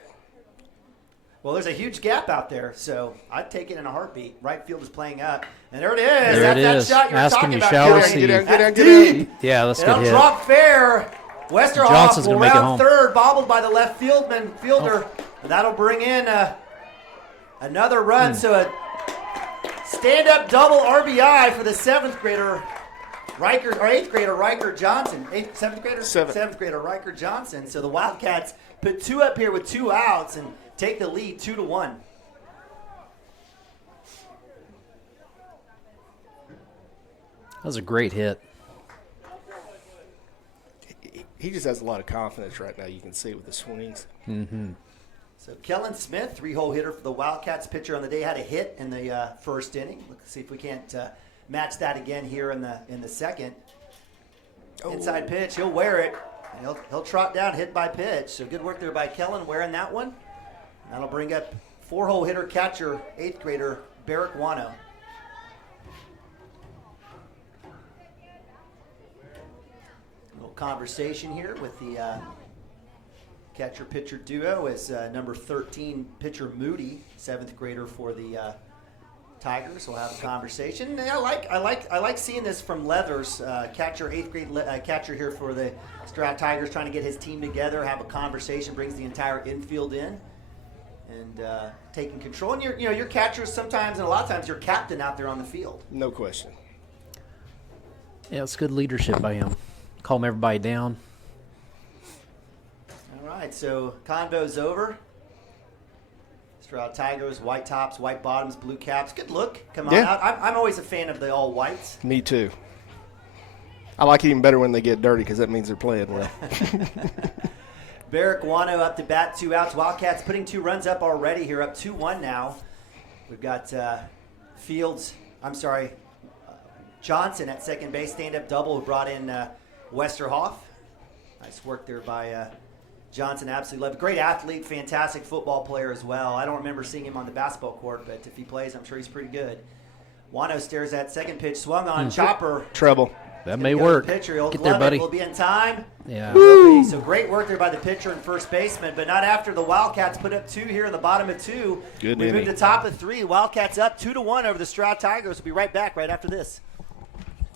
Well, there's a huge gap out there, so I'd take it in a heartbeat. Right field is playing up, and there it is. There That's that shot you were Asking talking you, about. shall we see? Get down. Yeah, that's a good It'll hit. drop fair. Westerhoff Johnson's will gonna make it round home. third, bobbled by the left fielder, and that'll bring in another run. So a stand-up double RBI for the 7th grader. Riker, or 8th grader Riker Johnson. 7th grader? 7th grader Riker Johnson. So the Wildcats put 2 up here with 2 outs and take the lead 2-1. That was a great hit. He just has a lot of confidence right now. You can see it with the swings. Mm-hmm. So Kellen Smith, 3-hole hitter for the Wildcats. Pitcher on the day, had a hit in the first inning. Let's see if we can't match that again here in the second. Inside pitch, he'll wear it. And he'll trot down, hit by pitch. So good work there by Kellen, wearing that one. And that'll bring up 4-hole hitter catcher, 8th grader Barrick Wano. Little conversation here with the catcher-pitcher duo is number 13 pitcher Moody, 7th grader for the Tigers. We'll have a conversation. I like seeing this from Leathers, catcher, 8th grade catcher here for the Stroud Tigers, trying to get his team together, have a conversation, brings the entire infield in, and taking control. And your catchers sometimes, and a lot of times, your captain out there on the field. No question. Yeah, it's good leadership by him. Calm everybody down. All right, so convo's over. Stroud Tigers, white tops, white bottoms, blue caps. Good look. Come on out. I'm always a fan of the all whites. Me too. I like it even better when they get dirty because that means they're playing well. Barrick Wano up to bat, 2 outs. Wildcats putting 2 runs up already here, up 2-1 now. We've got Johnson at second base, stand-up double, who brought in Westerhoff. Nice work there by Johnson. Absolutely love it. Great athlete, fantastic football player as well. I don't remember seeing him on the basketball court, but if he plays, I'm sure he's pretty good. Wano stares at second pitch, swung on, chopper. Trouble. That may work. The pitcher. He'll Get glove there, buddy. It. Will be in time. Yeah. Will be. So great work there by the pitcher and first baseman, but not after the Wildcats put up 2 here in the bottom of 2. Good we inning. moved to top of 3. Wildcats up 2-1 over the Stroud Tigers. We'll be right back right after this.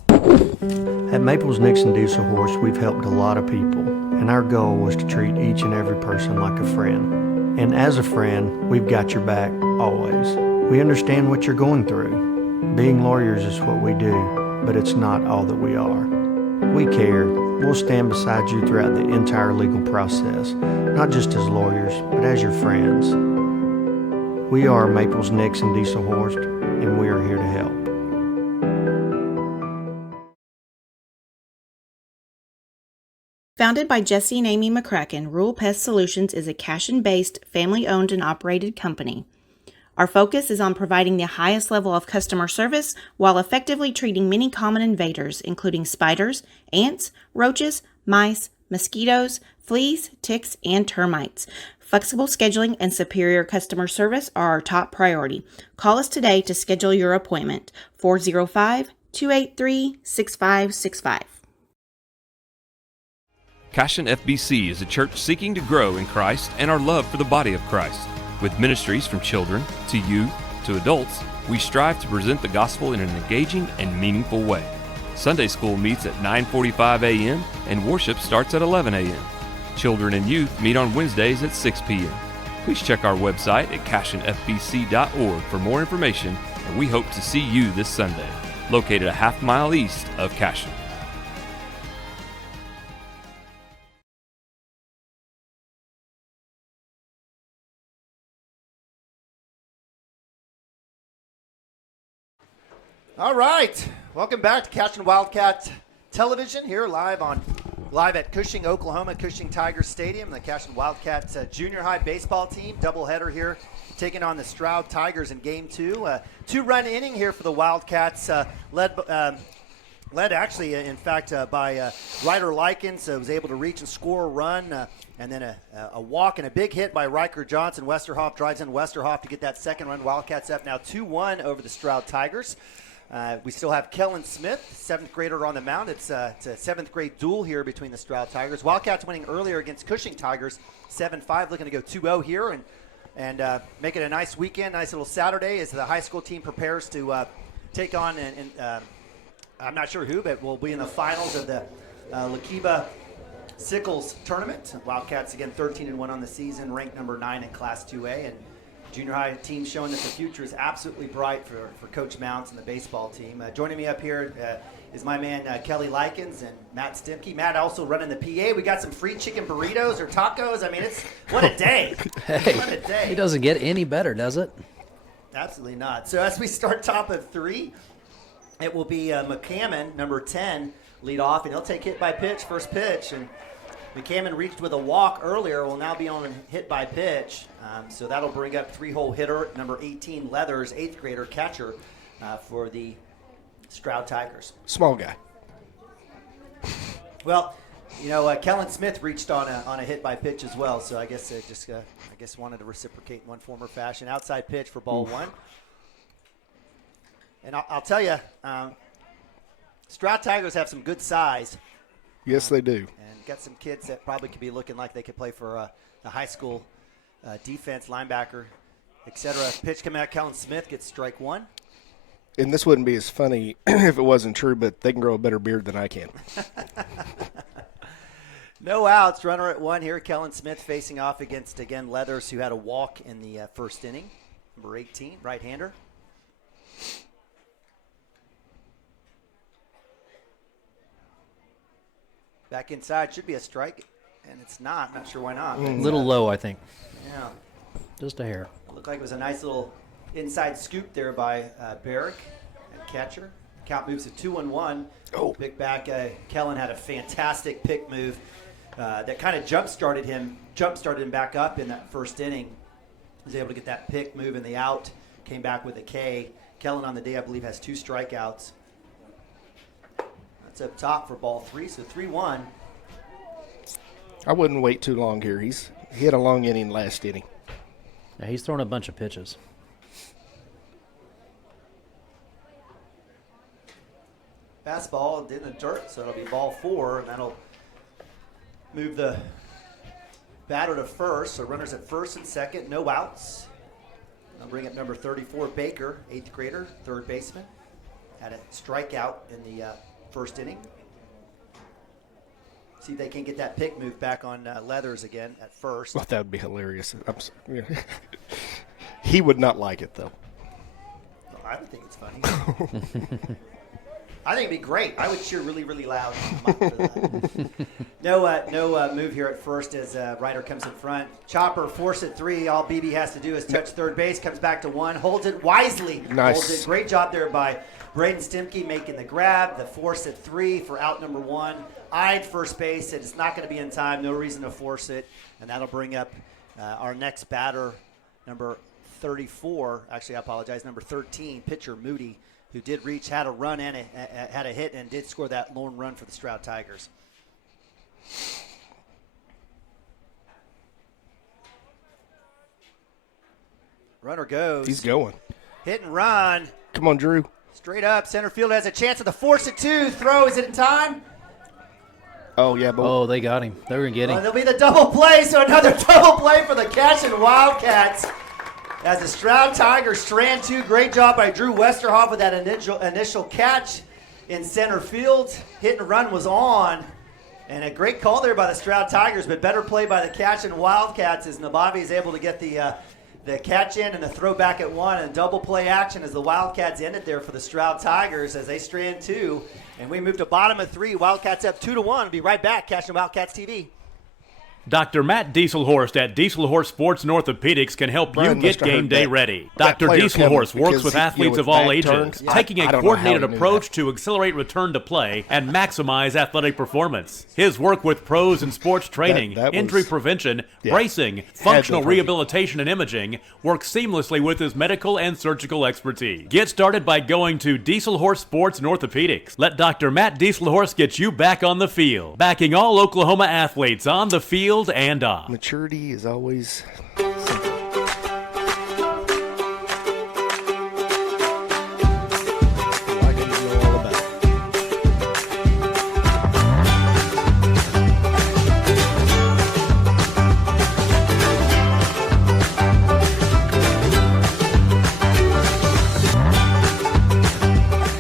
At Maples Nixon Diesel Horse, we've helped a lot of people, and our goal was to treat each and every person like a friend. And as a friend, we've got your back always. We understand what you're going through. Being lawyers is what we do, but it's not all that we are. We care. We'll stand beside you throughout the entire legal process, not just as lawyers, but as your friends. We are Maples Nixon Diesel Horse, and we are here to help. Founded by Jesse and Amy McCracken, Rural Pest Solutions is a Cashion-based, family-owned and operated company. Our focus is on providing the highest level of customer service while effectively treating many common invaders, including spiders, ants, roaches, mice, mosquitoes, fleas, ticks, and termites. Flexible scheduling and superior customer service are our top priority. Call us today to schedule your appointment. 405-283-6565. Cashion FBC is a church seeking to grow in Christ and our love for the body of Christ. With ministries from children to youth to adults, we strive to present the gospel in an engaging and meaningful way. Sunday school meets at 9:45 a.m. and worship starts at 11 a.m. Children and youth meet on Wednesdays at 6 p.m. Please check our website at cashionfbc.org for more information, and we hope to see you this Sunday, located a half-mile east of Cashion. All right, welcome back to Cashion Wildcat Television here live at Cushing, Oklahoma, Cushing Tigers Stadium. The Cashion Wildcats junior high baseball team doubleheader here, taking on the Stroud Tigers in Game 2. 2-run inning here for the Wildcats, led actually, in fact, by Ryder Likens, was able to reach and score a run, and then a walk and a big hit by Riker Johnson. Westerhoff drives in Westerhoff to get that second run. Wildcats up now 2-1 over the Stroud Tigers. We still have Kellen Smith, 7th grader, on the mound. It's a 7th grade duel here between the Stroud Tigers. Wildcats winning earlier against Cushing Tigers, 7-5, looking to go 2-0 here and make it a nice weekend, nice little Saturday as the high school team prepares to take on, I'm not sure who, but we'll be in the finals of the Lakiba Sickles tournament. Wildcats, again, 13-1 on the season, ranked number 9 in Class 2A, and junior high team showing that the future is absolutely bright for Coach Mounts and the baseball team. Joining me up here is my man Kelly Likens and Matt Stimke. Matt also running the PA. We got some free chicken burritos or tacos. I mean, what a day. Hey, what a day. It doesn't get any better, does it? Absolutely not. So as we start top of 3, it will be McCammon, number 10, lead off, and he'll take hit by pitch, first pitch. And McCammon reached with a walk earlier, will now be on hit by pitch. So that'll bring up 3-hole hitter, number 18, Leathers, 8th grader catcher for the Stroud Tigers. Small guy. Well, Kellen Smith reached on a hit by pitch as well. So I guess wanted to reciprocate in one form or fashion. Outside pitch for ball 1. And I'll tell you, Stroud Tigers have some good size. Yes, they do. And got some kids that probably could be looking like they could play for the high school defense, linebacker, etc. Pitch coming out, Kellen Smith gets strike 1. And this wouldn't be as funny if it wasn't true, but they can grow a better beard than I can. No outs, runner at 1 here. Kellen Smith facing off against, again, Leathers, who had a walk in the first inning. Number 18, right-hander. Back inside, should be a strike, and it's not. Not sure why not. A little low, I think. Yeah. Just a hair. Looked like it was a nice little inside scoop there by Barrick at catcher. Count moves to 2-1. Oh. Pick back. Kellen had a fantastic pick move that kind of jump-started him back up in that first inning. Was able to get that pick move in the out. Came back with a K. Kellen on the day, I believe, has 2 strikeouts. That's up top for ball 3, so 3-1. I wouldn't wait too long here. He had a long inning last inning. Yeah, he's throwing a bunch of pitches. Fastball in the dirt, so it'll be ball 4, and that'll move the batter to first. So runners at first and second, no outs. I'll bring up number 34, Baker, 8th grader, third baseman. Had a strikeout in the first inning. See if they can get that pick moved back on Leathers again at first. Well, that would be hilarious. He would not like it, though. Well, I would think it's funny. I think it'd be great. I would cheer really, really loud. No move here at first as Ryder comes in front. Chopper force at 3. All BB has to do is touch third base. Comes back to 1. Holds it wisely. Nice. Holds it. Great job there by Braden Stimke making the grab. The force at 3 for out number 1. Eyed first base. It's not going to be in time. No reason to force it. And that'll bring up our next batter, number 34. Actually, I apologize. Number 13, pitcher Moody, who did reach, had a run and had a hit, and did score that lone run for the Stroud Tigers. Runner goes. He's going. Hit and run. Come on, Drew. Straight up. Center field has a chance at the force at 2. Throw. Is it in time? Oh, yeah. But Oh, they got him. They were going to get him. Well, there'll be the double play, so another double play for the Cashion Wildcats. As the Stroud Tigers strand 2. Great job by Drew Westerhoff with that initial catch in center field. Hit and run was on. And a great call there by the Stroud Tigers, but better play by the Cashion Wildcats as Nabavi is able to get the catch in and the throw back at 1, and double play action as the Wildcats ended there for the Stroud Tigers as they strand 2. And we move to bottom of 3. Wildcats up 2-1. Be right back. Cashion Wildcats TV. Dr. Matt Dieselhorst at Dieselhorst Sports and Orthopedics can help you get game day ready. Dr. Dieselhorst works with athletes of all ages, taking a coordinated approach to accelerate return to play and maximize athletic performance. His work with pros in sports training, injury prevention, bracing, functional rehabilitation, and imaging works seamlessly with his medical and surgical expertise. Get started by going to Dieselhorst Sports and Orthopedics. Let Dr. Matt Dieselhorst get you back on the field, backing all Oklahoma athletes on the field and off. Maturity is always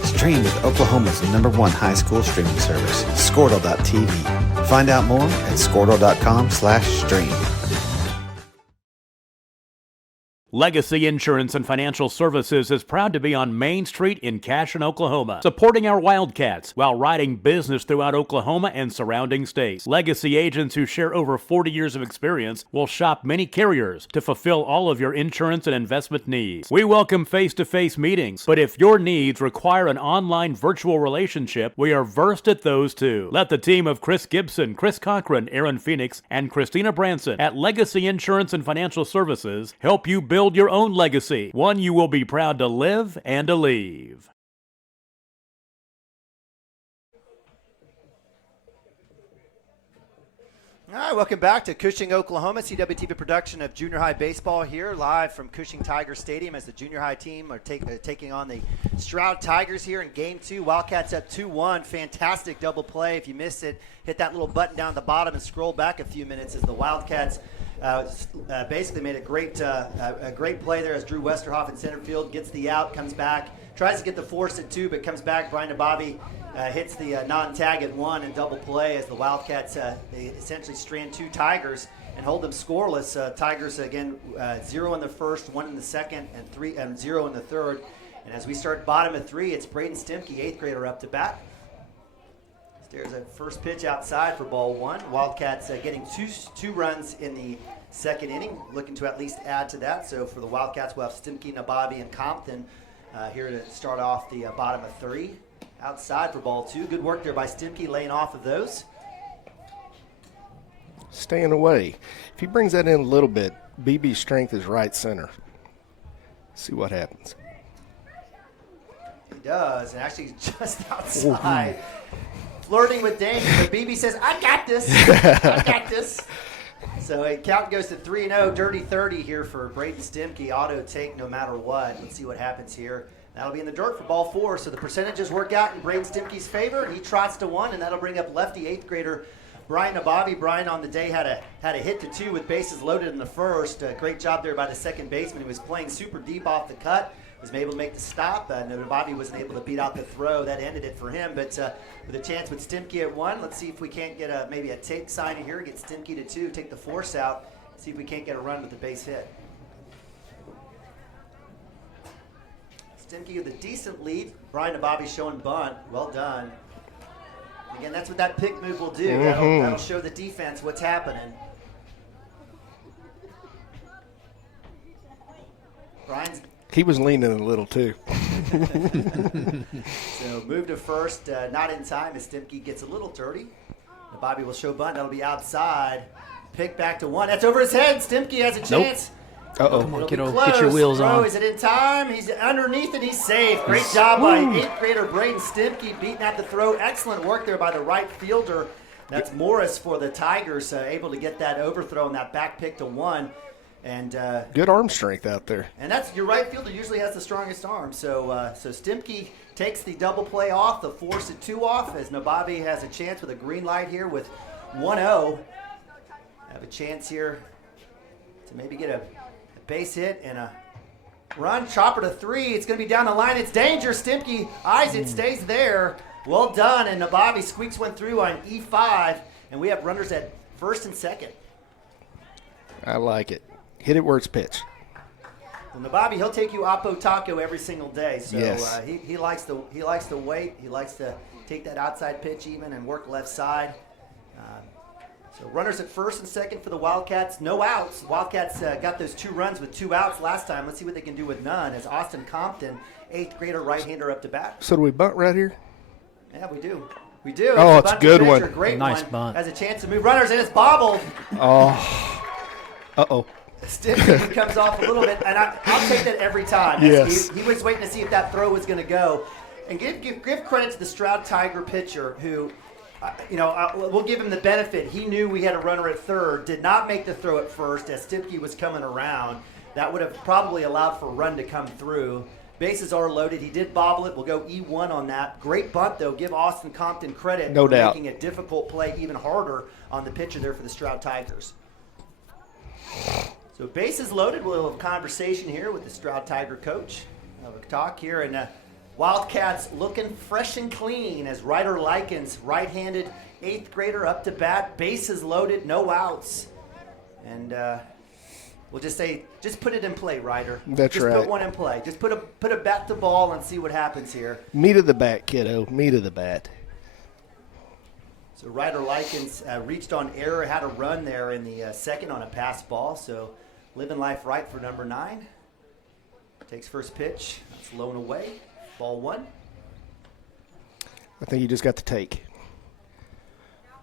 Stream with Oklahoma's #1 high school streaming service, Squirtle.tv. Find out more at Squirtle.com/stream. Legacy Insurance and Financial Services is proud to be on Main Street in Cashion, Oklahoma, supporting our Wildcats while riding business throughout Oklahoma and surrounding states. Legacy agents who share over 40 years of experience will shop many carriers to fulfill all of your insurance and investment needs. We welcome face-to-face meetings, but if your needs require an online virtual relationship, we are versed at those too. Let the team of Chris Gibson, Chris Cochran, Aaron Phoenix, and Christina Branson at Legacy Insurance and Financial Services help you build your own legacy, one you will be proud to live and to leave. All right, welcome back to Cushing, Oklahoma. CWTV production of junior high baseball here, live from Cushing Tiger Stadium as the junior high team are taking on the Stroud Tigers here in Game 2. Wildcats up 2-1. Fantastic double play. If you missed it, hit that little button down at the bottom and scroll back a few minutes as the Wildcats basically made a great play there as Drew Westerhoff in center field gets the out, comes back, tries to get the force at 2, but comes back. Brian Nabavi hits the non-tag at 1 and double play as the Wildcats they essentially strand 2 Tigers and hold them scoreless. Tigers again 0 in the first, 1 in the second, and 0 in the third. And as we start bottom of 3, it's Braden Stimke, 8th grader, up to bat. There's a first pitch outside for ball 1. Wildcats getting two runs in the second inning, looking to at least add to that. So for the Wildcats, we'll have Stimke, Nabavi, and Compton here to start off the bottom of 3. Outside for ball 2. Good work there by Stimke, laying off of those. staying away. If he brings that in a little bit, BB's strength is right center. See what happens. He does, and actually just outside. flirting with danger, but BB says, I got this. I got this. So a count goes to 3-0, dirty 30 here for Braden Stimke. Auto take no matter what. Let's see what happens here. That'll be in the dirt for ball 4. So the percentages work out in Braden Stimke's favor, and he trots to 1, and that'll bring up lefty 8th grader Brian Nabavi. Brian on the day had a hit to 2 with bases loaded in the first. Great job there by the second baseman. He was playing super deep off the cut. Was able to make the stop. Nabavi wasn't able to beat out the throw. That ended it for him. But with a chance with Stimke at 1, let's see if we can't get maybe a take sign here. Get Stimke to 2, take the force out. See if we can't get a run with the base hit. Stimke with a decent lead. Brian Nabavi showing bunt. Well done. Again, that's what that pick move will do. That'll show the defense what's happening. He was leaning a little too. So move to first, not in time as Stimke gets a little dirty. Nabavi will show bunt. That'll be outside. Pick back to 1. That's over his head. Stimke has a chance. Uh-oh. Come on, get your wheels on. Is it in time? He's underneath and he's safe. Great job by 8th grader Braden Stimke beating out the throw. Excellent work there by the right fielder. That's Morris for the Tigers, able to get that overthrow and that back pick to 1. And good arm strength out there. And that's your right fielder usually has the strongest arm. So so Stimke takes the double play off, the force at 2 off, as Nabavi has a chance with a green light here with 1-0. Have a chance here to maybe get a base hit and a run. Chopper to 3. It's going to be down the line. It's danger. Stimke eyes it, stays there. Well done. And Nabavi squeaks one through on E5. And we have runners at first and second. I like it. Hit it where it's pitched. Well, Nabavi, he'll take you Oppo Taco every single day. So yes. He likes to wait. He likes to take that outside pitch even and work left side. So runners at first and second for the Wildcats. No outs. Wildcats got those 2 runs with 2 outs last time. Let's see what they can do with none as Austin Compton, 8th grader right-hander up to bat. So do we bunt right here? Yeah, we do. We do. Oh, it's a good one. Great nice one. bunt. Has a chance to move runners, and it's bobbled. Oh. Uh-oh. Stimke comes off a little bit, and I'll take that every time. Yes. He was waiting to see if that throw was going to go. And give credit to the Stroud Tiger pitcher who, we'll give him the benefit. He knew we had a runner at third, did not make the throw at first as Stimke was coming around. That would have probably allowed for a run to come through. Bases are loaded. He did bobble it. We'll go E1 on that. Great bunt, though. Give Austin Compton credit for making a difficult play even harder on the pitcher there for the Stroud Tigers. So bases loaded. We'll have a conversation here with the Stroud Tiger coach. We'll have a talk here. And Wildcats looking fresh and clean as Ryder Likens, right-handed 8th grader up to bat. Bases loaded, no outs. And we'll just say, just put it in play, Ryder. That's just right. Just put one in play. Just put a bat to ball and see what happens here. Meat of the bat, kiddo. Meat of the bat. So Ryder Likens reached on error, had a run there in the second on a pass ball. So living life right for number 9. Takes first pitch. That's low and away. Ball 1. I think you just got the take.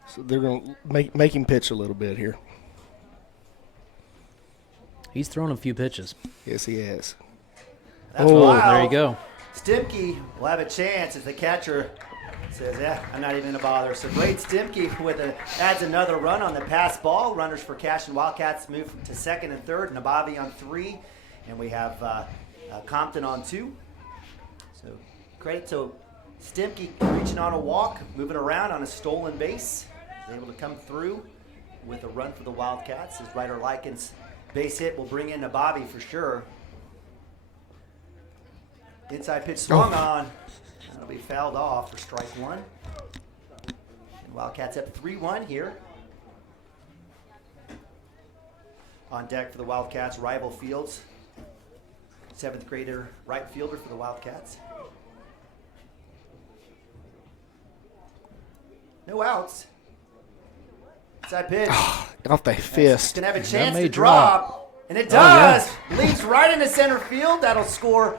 So they're going to make him pitch a little bit here. He's thrown a few pitches. Yes, he has. That's wild. There you go. Stimke will have a chance as the catcher says, I'm not even going to bother. So Braden Stimke adds another run on the pass ball. Runners for Cashion Wildcats move to second and third. Nabavi on 3. And we have Compton on 2. So credit to Stimke reaching on a walk, moving around on a stolen base. He's able to come through with a run for the Wildcats. His Ryder Likens base hit will bring in Nabavi for sure. Inside pitch swung on. That'll be fouled off for strike 1. And Wildcats up 3-1 here. On deck for the Wildcats, rival fields. 7th grader right fielder for the Wildcats. No outs. Inside pitch. Off the fist. Going to have a chance to drop. And it does. Leads right into center field. That'll score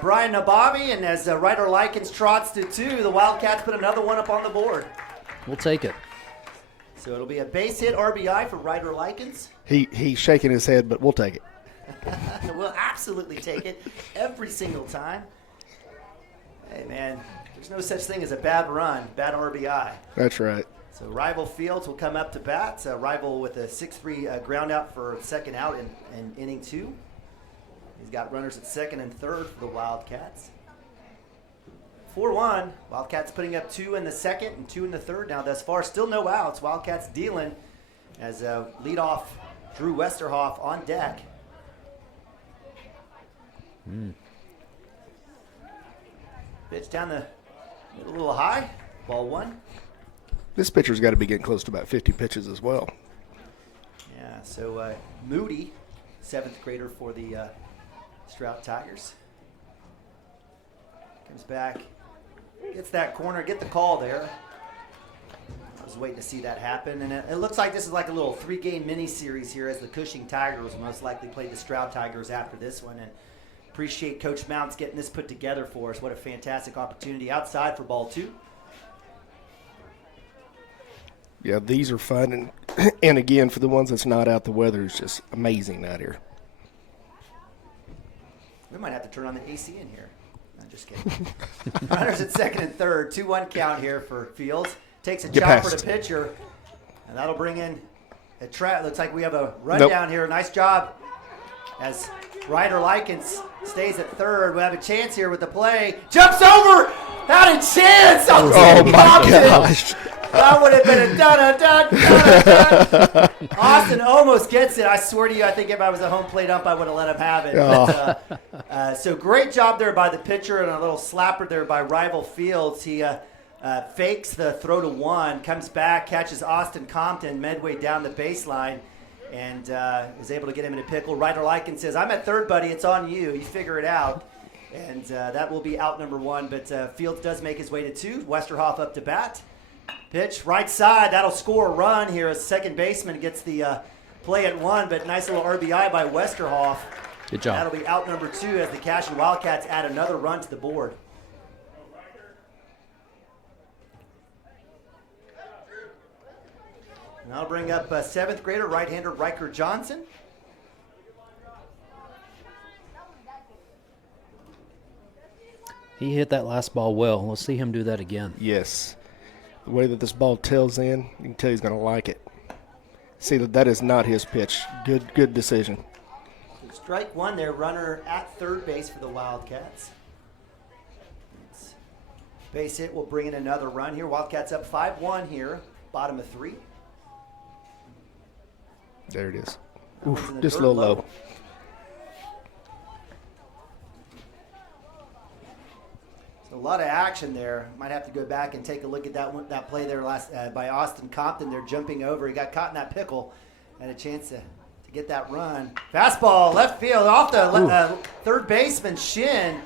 Brian Nabavi. And as Ryder Likens trots to 2, the Wildcats put another one up on the board. We'll take it. So it'll be a base hit RBI for Ryder Likens. He's shaking his head, but we'll take it. We'll absolutely take it every single time. Hey, man, There's no such thing as a bad run, bad RBI. That's right. So rival Fields will come up to bat. Rival with a 6-3 ground out for second out in inning 2. He's got runners at second and third for the Wildcats. 4-1. Wildcats putting up 2 in the second and 2 in the third. Now thus far, still no outs. Wildcats dealing as leadoff Drew Westerhoff on deck. Pitch down the a little high. Ball 1. This pitcher's got to be getting close to about 50 pitches as well. Yeah, so Moody, 7th grader for the Stroud Tigers. Comes back, gets that corner, get the call there. I was waiting to see that happen, and it looks like this is like a little 3-game mini-series here as the Cushing Tigers will most likely play the Stroud Tigers after this one. And appreciate Coach Mounts getting this put together for us. What a fantastic opportunity outside for ball 2. Yeah, these are fun, and again, for the ones that's not out, the weather is just amazing out here. We might have to turn on the AC in here. No, just kidding. Runners at second and third. 2-1 count here for Fields. Takes a chopper to pitcher, and that'll bring in a trap. Looks like we have a rundown here. Nice job as Ryder Likens stays at third. We have a chance here with the play. Jumps over! Had a chance! Oh my gosh. That would have been a dun-dun-dun-dun-dun. Austin almost gets it. I swear to you, I think if I was a home plate ump, I would have let him have it. But, so great job there by the pitcher and a little slapper there by rival Fields. He fakes the throw to 1, comes back, catches Austin Compton midway down the baseline, and is able to get him in a pickle. Ryder Likens says, I'm at third, buddy. It's on you. You figure it out. And that will be out number 1. But Fields does make his way to 2. Westerhoff up to bat. Pitch right side. That'll score a run here as second baseman gets the play at 1. But nice little RBI by Westerhoff. Good job. That'll be out number 2 as the Cashion Wildcats add another run to the board. And that'll bring up 7th grader right-hander Riker Johnson. He hit that last ball well. Let's see him do that again. Yes. The way that this ball tails in, you can tell he's going to like it. See, that is not his pitch. Good decision. Strike 1 there, runner at third base for the Wildcats. Base hit will bring in another run here. Wildcats up 5-1 here, bottom of 3. There it is. Oof, just a little low. So a lot of action there. Might have to go back and take a look at that play there last by Austin Compton. They're jumping over. He got caught in that pickle. Had a chance to get that run. Fastball, left field, off the third baseman, Shin.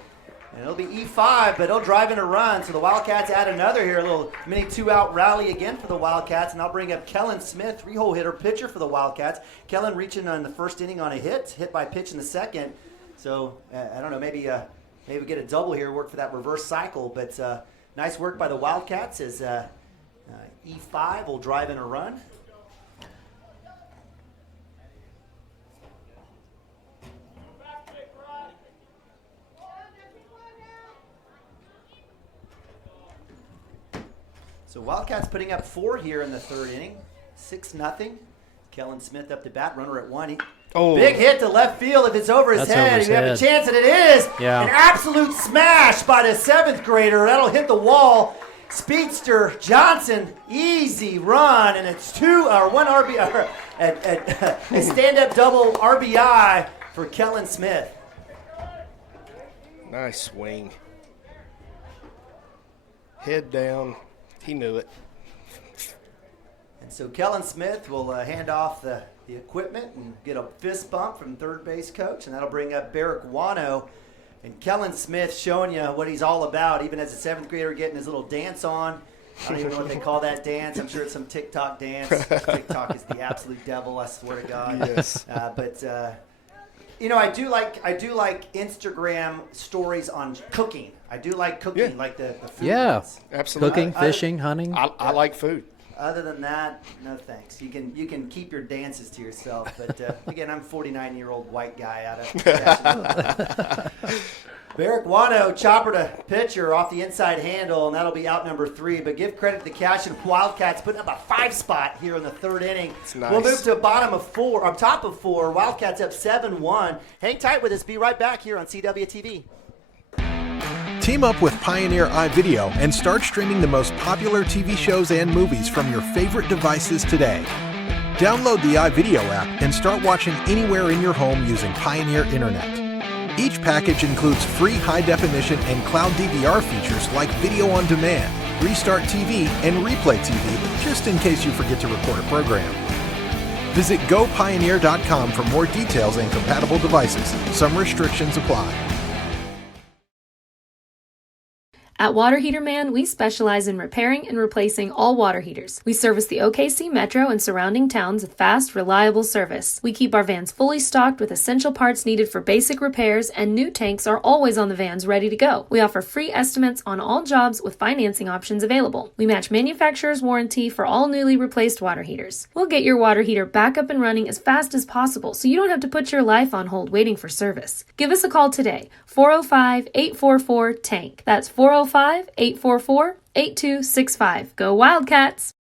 And it'll be E5, but it'll drive in a run. So the Wildcats add another here, a little mini 2-out rally again for the Wildcats. And I'll bring up Kellen Smith, 3-hole hitter, pitcher for the Wildcats. Kellen reaching on the first inning on a hit by pitch in the second. So I don't know, maybe we get a double here, work for that reverse cycle. But nice work by the Wildcats as E5 will drive in a run. So Wildcats putting up 4 here in the third inning. 6-0. Kellen Smith up to bat, runner at 1. Big hit to left field. If it's over his head, we have a chance, and it is. Yeah. An absolute smash by the 7th grader. That'll hit the wall. Speedster Johnson, easy run, and it's 1 RBI, a stand-up double RBI for Kellen Smith. Nice swing. Head down. He knew it. And so Kellen Smith will hand off the equipment and get a fist bump from third base coach, and that'll bring up Barrick Wano. And Kellen Smith showing you what he's all about, even as a 7th grader getting his little dance on. I don't even know what they call that dance. I'm sure it's some TikTok dance. TikTok is the absolute devil, I swear to God. Yes. You know, I do like Instagram stories on cooking. I do like cooking, like the food. Yeah, ones. Absolutely. Cooking, fishing, hunting. I like food. Other than that, no thanks. You can keep your dances to yourself. But again, I'm a 49-year-old white guy out of Barrick Wano, chopper to pitcher off the inside handle, and that'll be out number 3. But give credit to the Cashion Wildcats putting up a 5 spot here in the 3rd inning. Nice. We'll move to top of 4. Wildcats up 7-1. Hang tight with us. Be right back here on CWTV. Team up with Pioneer iVideo and start streaming the most popular TV shows and movies from your favorite devices today. Download the iVideo app and start watching anywhere in your home using Pioneer Internet. Each package includes free high-definition and cloud DVR features like video on demand, Restart TV, and Replay TV, just in case you forget to record a program. Visit gopioneer.com for more details and compatible devices. Some restrictions apply. At Water Heater Man, we specialize in repairing and replacing all water heaters. We service the OKC Metro and surrounding towns with fast, reliable service. We keep our vans fully stocked with essential parts needed for basic repairs, and new tanks are always on the vans ready to go. We offer free estimates on all jobs with financing options available. We match manufacturer's warranty for all newly replaced water heaters. We'll get your water heater back up and running as fast as possible so you don't have to put your life on hold waiting for service. Give us a call today, 405-844-TANK. That's 405-844-8265. Go Wildcats!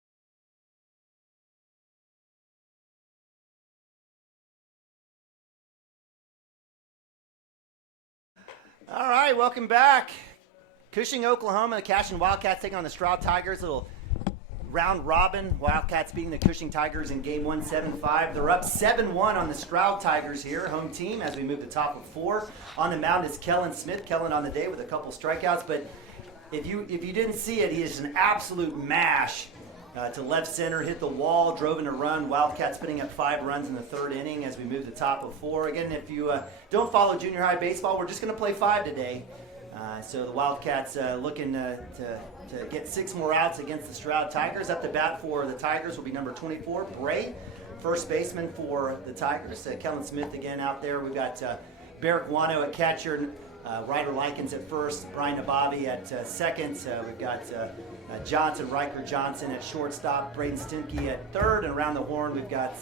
All right, welcome back. Cushing, Oklahoma, the Cashion Wildcats taking on the Stroud Tigers. Little round robin. Wildcats beating the Cushing Tigers in game 1, 7-5. They're up 7-1 on the Stroud Tigers here, home team, as we move to top of 4. On the mound is Kellen Smith. Kellen on the day with a couple strikeouts, but if you didn't see it, he is an absolute mash to left center, hit the wall, drove in a run. Wildcats putting up 5 runs in the 3rd inning as we move to top of 4. Again, if you don't follow junior high baseball, we're just going to play 5 today. So the Wildcats looking to get 6 more outs against the Stroud Tigers. Up to bat for the Tigers will be number 24, Bray, first baseman for the Tigers. Kellen Smith again out there. We've got Barrick Wano at catcher, Ryder Likens at first, Brian Abavi at second. We've got Riker Johnson at shortstop, Braden Stimke at third, and around the horn we've got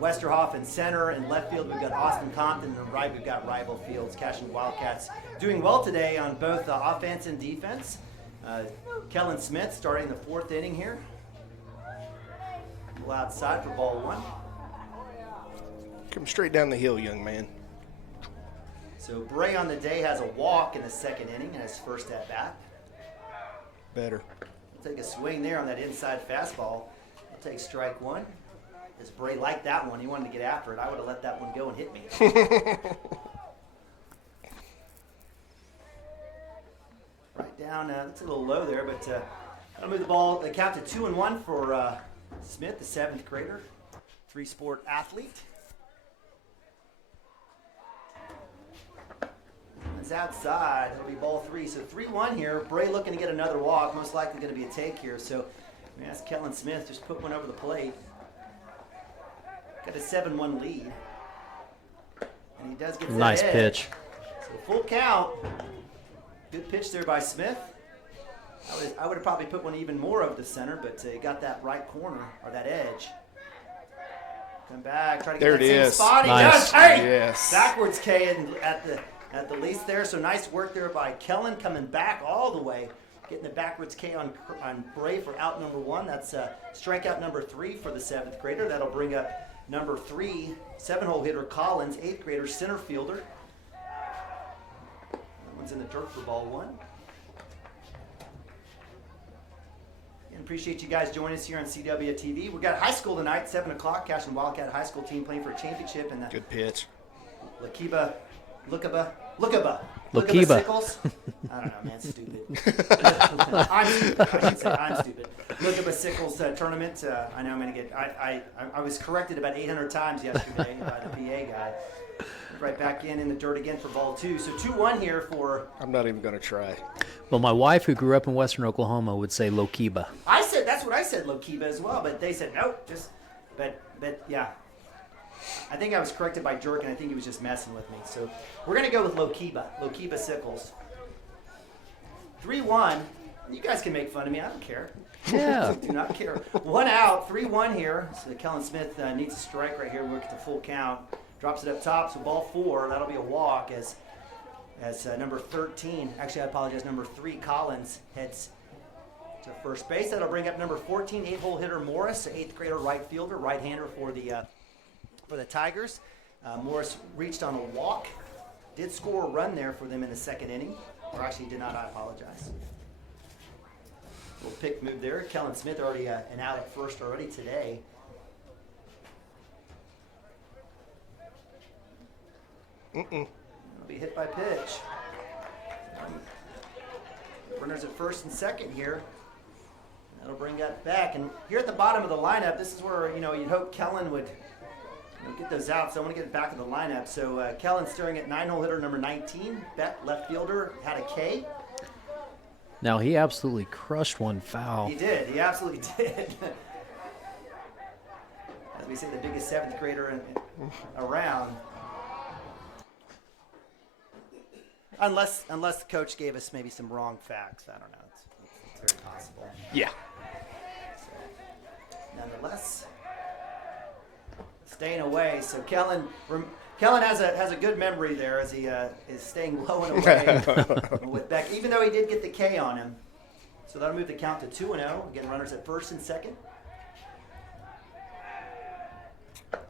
Westerhoff in center. In left field we've got Austin Compton, and right we've got Rival Fields. Cashion Wildcats doing well today on both offense and defense. Kellen Smith starting the 4th inning here. Go outside for ball 1. Come straight down the hill, young man. So Bray on the day has a walk in the 2nd inning in his first at bat. Better. We'll take a swing there on that inside fastball. I'll take strike 1. As Bray liked that one, he wanted to get after it. I would have let that one go and hit me. Right down, it's a little low there, but I'll move the ball. They count to 2-1 for Smith, the 7th grader, 3-sport athlete. It's outside. It'll be ball 3. So 3-1 here. Bray looking to get another walk. Most likely going to be a take here. So we ask Kellen Smith just put one over the plate. Got a 7-1 lead. And he does get that nice edge. Pitch. So full count. Good pitch there by Smith. I would have probably put one even more over the center, but he got that right corner, or that edge. Come back, try to get that same spot. He does. Hey! Yes. Backwards K at the least there. So nice work there by Kellen, coming back all the way, getting the backwards K on Bray for out number 1. That's strikeout number 3 for the 7th grader. That'll bring up number 3, 7-hole hitter Collins, 8th grader center fielder. That one's in the dirt for ball 1. And appreciate you guys joining us here on CWTV. We've got high school tonight, 7 o'clock. Cashion Wildcat High School team playing for a championship in the good pitch. Lookaba Sickles. I don't know, man. Stupid. I'm stupid. I should say I'm stupid. Lookaba Sickles tournament. I know I'm going to get. I was corrected about 800 times yesterday by the PA guy. Right back in the dirt again for ball 2. So 2-1 here for. I'm not even going to try. Well, my wife, who grew up in Western Oklahoma, would say Lokiba. I said that's what I said, Lokiba as well, but they said nope. But yeah. I think I was corrected by Jerk, and I think he was just messing with me. So we're going to go with Lokiba Sickles. 3-1. You guys can make fun of me. I don't care. Yeah. Do not care. 1 out, 3-1 here. So Kellen Smith needs a strike right here. We'll get the full count. Drops it up top, so ball 4. That'll be a walk as as number 13, actually I apologize, number 3, Collins, heads to first base. That'll bring up number 14, 8-hole hitter Morris, 8th grader right fielder, right-hander for the Tigers. Morris reached on a walk, did score a run there for them in the second inning, or actually did not, I apologize. Little pick move there. Kellen Smith already an out at first already today. It'll be hit by pitch. Runners at first and second here. That'll bring that back. And here at the bottom of the lineup, this is where you'd hope Kellen would get those out. So I want to get back to the lineup. So Kellen staring at 9-hole hitter number 19. Beck, left fielder, had a K. Now, he absolutely crushed one foul. He did. He absolutely did. As we say, the biggest 7th grader around. Unless the coach gave us maybe some wrong facts. I don't know. It's very possible. Yeah. So, nonetheless, staying away. So Kellen has a good memory there as he is staying low and away with Beck, even though he did get the K on him. So that'll move the count to 2-0. Again, runners at first and second.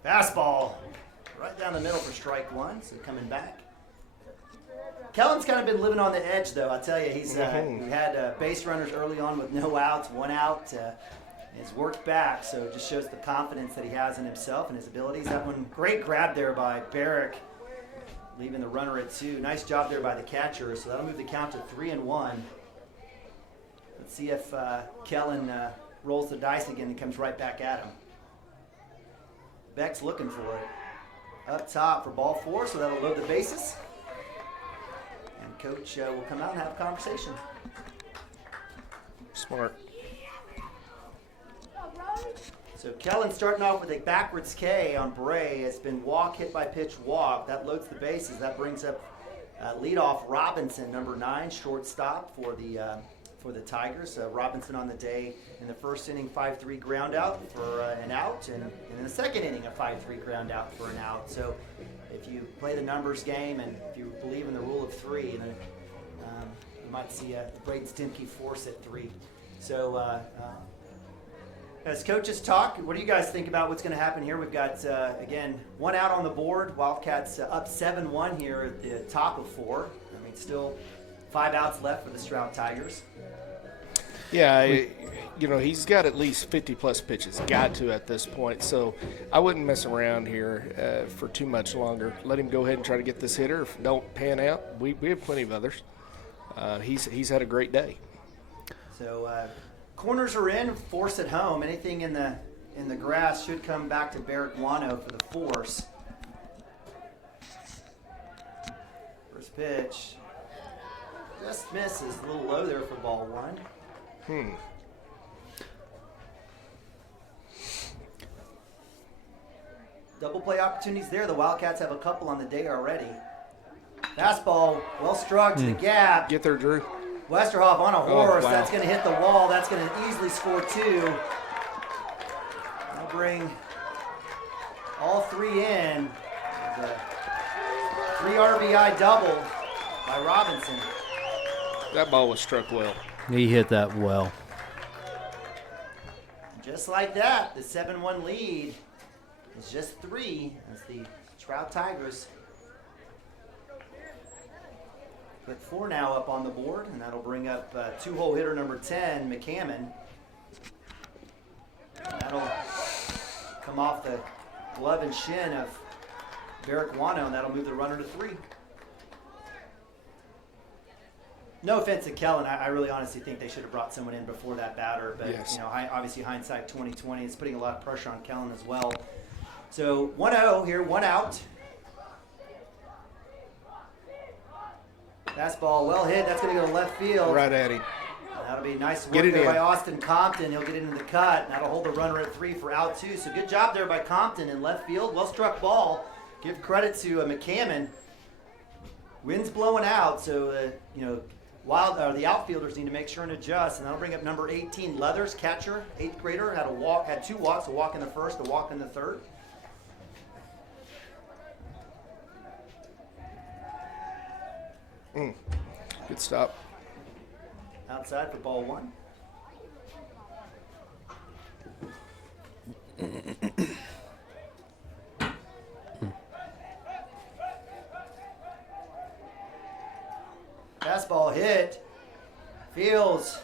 Fastball right down the middle for strike one. So coming back. Kellen's kind of been living on the edge, though. I'll tell you, he had base runners early on with no outs, 1 out. He's worked back, so it just shows the confidence that he has in himself and his abilities. That one, great grab there by Barrick, leaving the runner at 2. Nice job there by the catcher, so that'll move the count to 3-1. Let's see if Kellen rolls the dice again and comes right back at him. Beck's looking for it. Up top for ball 4, so that'll load the bases. And Coach will come out and have a conversation. Smart. So Kellen starting off with a backwards K on Bray. It's been walk, hit by pitch, walk. That loads the bases. That brings up leadoff Robinson, number 9, shortstop for the Tigers. Robinson on the day in the first inning, 5-3 ground out for an out, and in the second inning, a 5-3 ground out for an out. So if you play the numbers game and if you believe in the rule of 3, you might see Braden Stimke force at 3. So as coaches talk, what do you guys think about what's going to happen here? We've got, again, 1 out on the board. Wildcats up 7-1 here at the top of 4. I mean, still 5 outs left for the Stroud Tigers. Yeah, he's got at least 50-plus pitches, got to at this point. So I wouldn't mess around here for too much longer. Let him go ahead and try to get this hitter. If don't pan out, we have plenty of others. He's had a great day. So corners are in, force at home. Anything in the grass should come back to Barrick Wano for the force. First pitch. Just misses. A little low there for ball 1. Double play opportunities there. The Wildcats have a couple on the day already. Fastball, well struck to the gap. Get there, Drew. Westerhoff on a horse. Wow. That's going to hit the wall. That's going to easily score 2. That'll bring all 3 in. There's a 3 RBI double by Robinson. That ball was struck well. He hit that well. Just like that, the 7-1 lead is just 3 as the Stroud Tigers put 4 now up on the board, and that'll bring up 2-hole hitter number 10, McCammon. And that'll come off the glove and shin of Barrick Wano, and that'll move the runner to 3. No offense to Kellen, I really honestly think they should have brought someone in before that batter. But yes. Obviously hindsight 2020 is putting a lot of pressure on Kellen as well. So 1-0 here, 1 out. Fastball well hit. That's going to go to left field. Right at him. That'll be nice work there by Austin Compton. He'll get into the cut, and that'll hold the runner at 3 for out 2. So good job there by Compton in left field. Well struck ball. Give credit to McCammon. Wind's blowing out, so the outfielders need to make sure and adjust, and that'll bring up number 18, Leathers, catcher, 8th grader, had 2 walks, a walk in the first, a walk in the third. Good stop. Outside for ball 1. Fastball hit. Fields.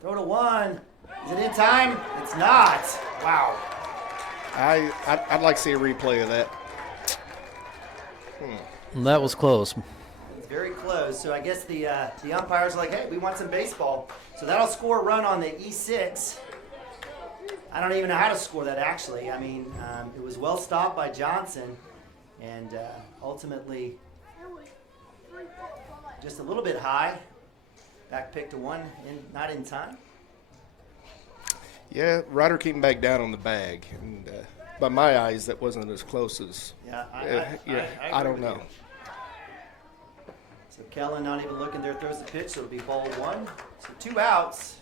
Throw to 1. Is it in time? It's not. Wow. I'd like to see a replay of that. That was close. It's very close. So I guess the umpires are like, hey, we want some baseball. So that'll score a run on the E6. I don't even know how to score that, actually. I mean, it was well stopped by Johnson, and ultimately just a little bit high. Back pick to 1, not in time. Yeah, Ryder came back down on the bag, and by my eyes, that wasn't as close as. Yeah, I don't know. So Kellen not even looking there, throws the pitch, so it'll be ball 1. So 2 outs.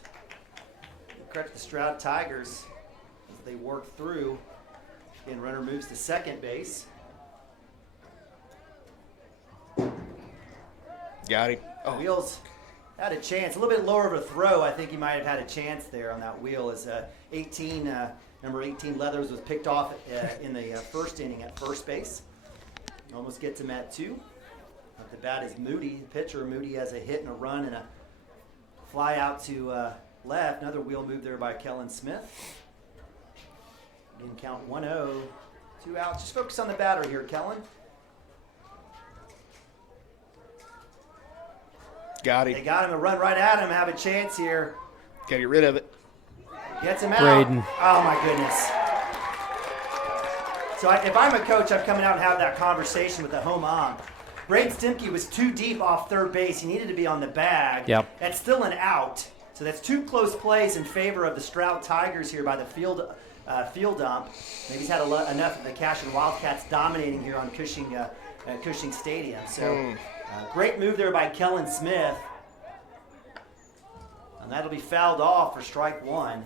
Correct the Stroud Tigers as they work through. Again, runner moves to second base. Got him. Oh. Wheels had a chance. A little bit lower of a throw. I think he might have had a chance there on that wheel as number 18 Leathers was picked off in the first inning at first base. Almost gets him at 2. At the bat is Moody. The pitcher, Moody, has a hit and a run and a fly out to left. Another wheel move there by Kellen Smith. Again, count 1-0. 2 outs. Just focus on the batter here, Kellen. Got him. They got him to run right at him, have a chance here. Got to get rid of it. Gets him out. Braden. Oh, my goodness. So if I'm a coach, I'm coming out and have that conversation with the home ump. Braden Stimke was too deep off third base. He needed to be on the bag. Yep. That's still an out. So that's 2 close plays in favor of the Stroud Tigers here by the field ump. Maybe he's had enough of the Cashion Wildcats dominating here on Cushing Stadium. So great move there by Kellen Smith. And that'll be fouled off for strike 1.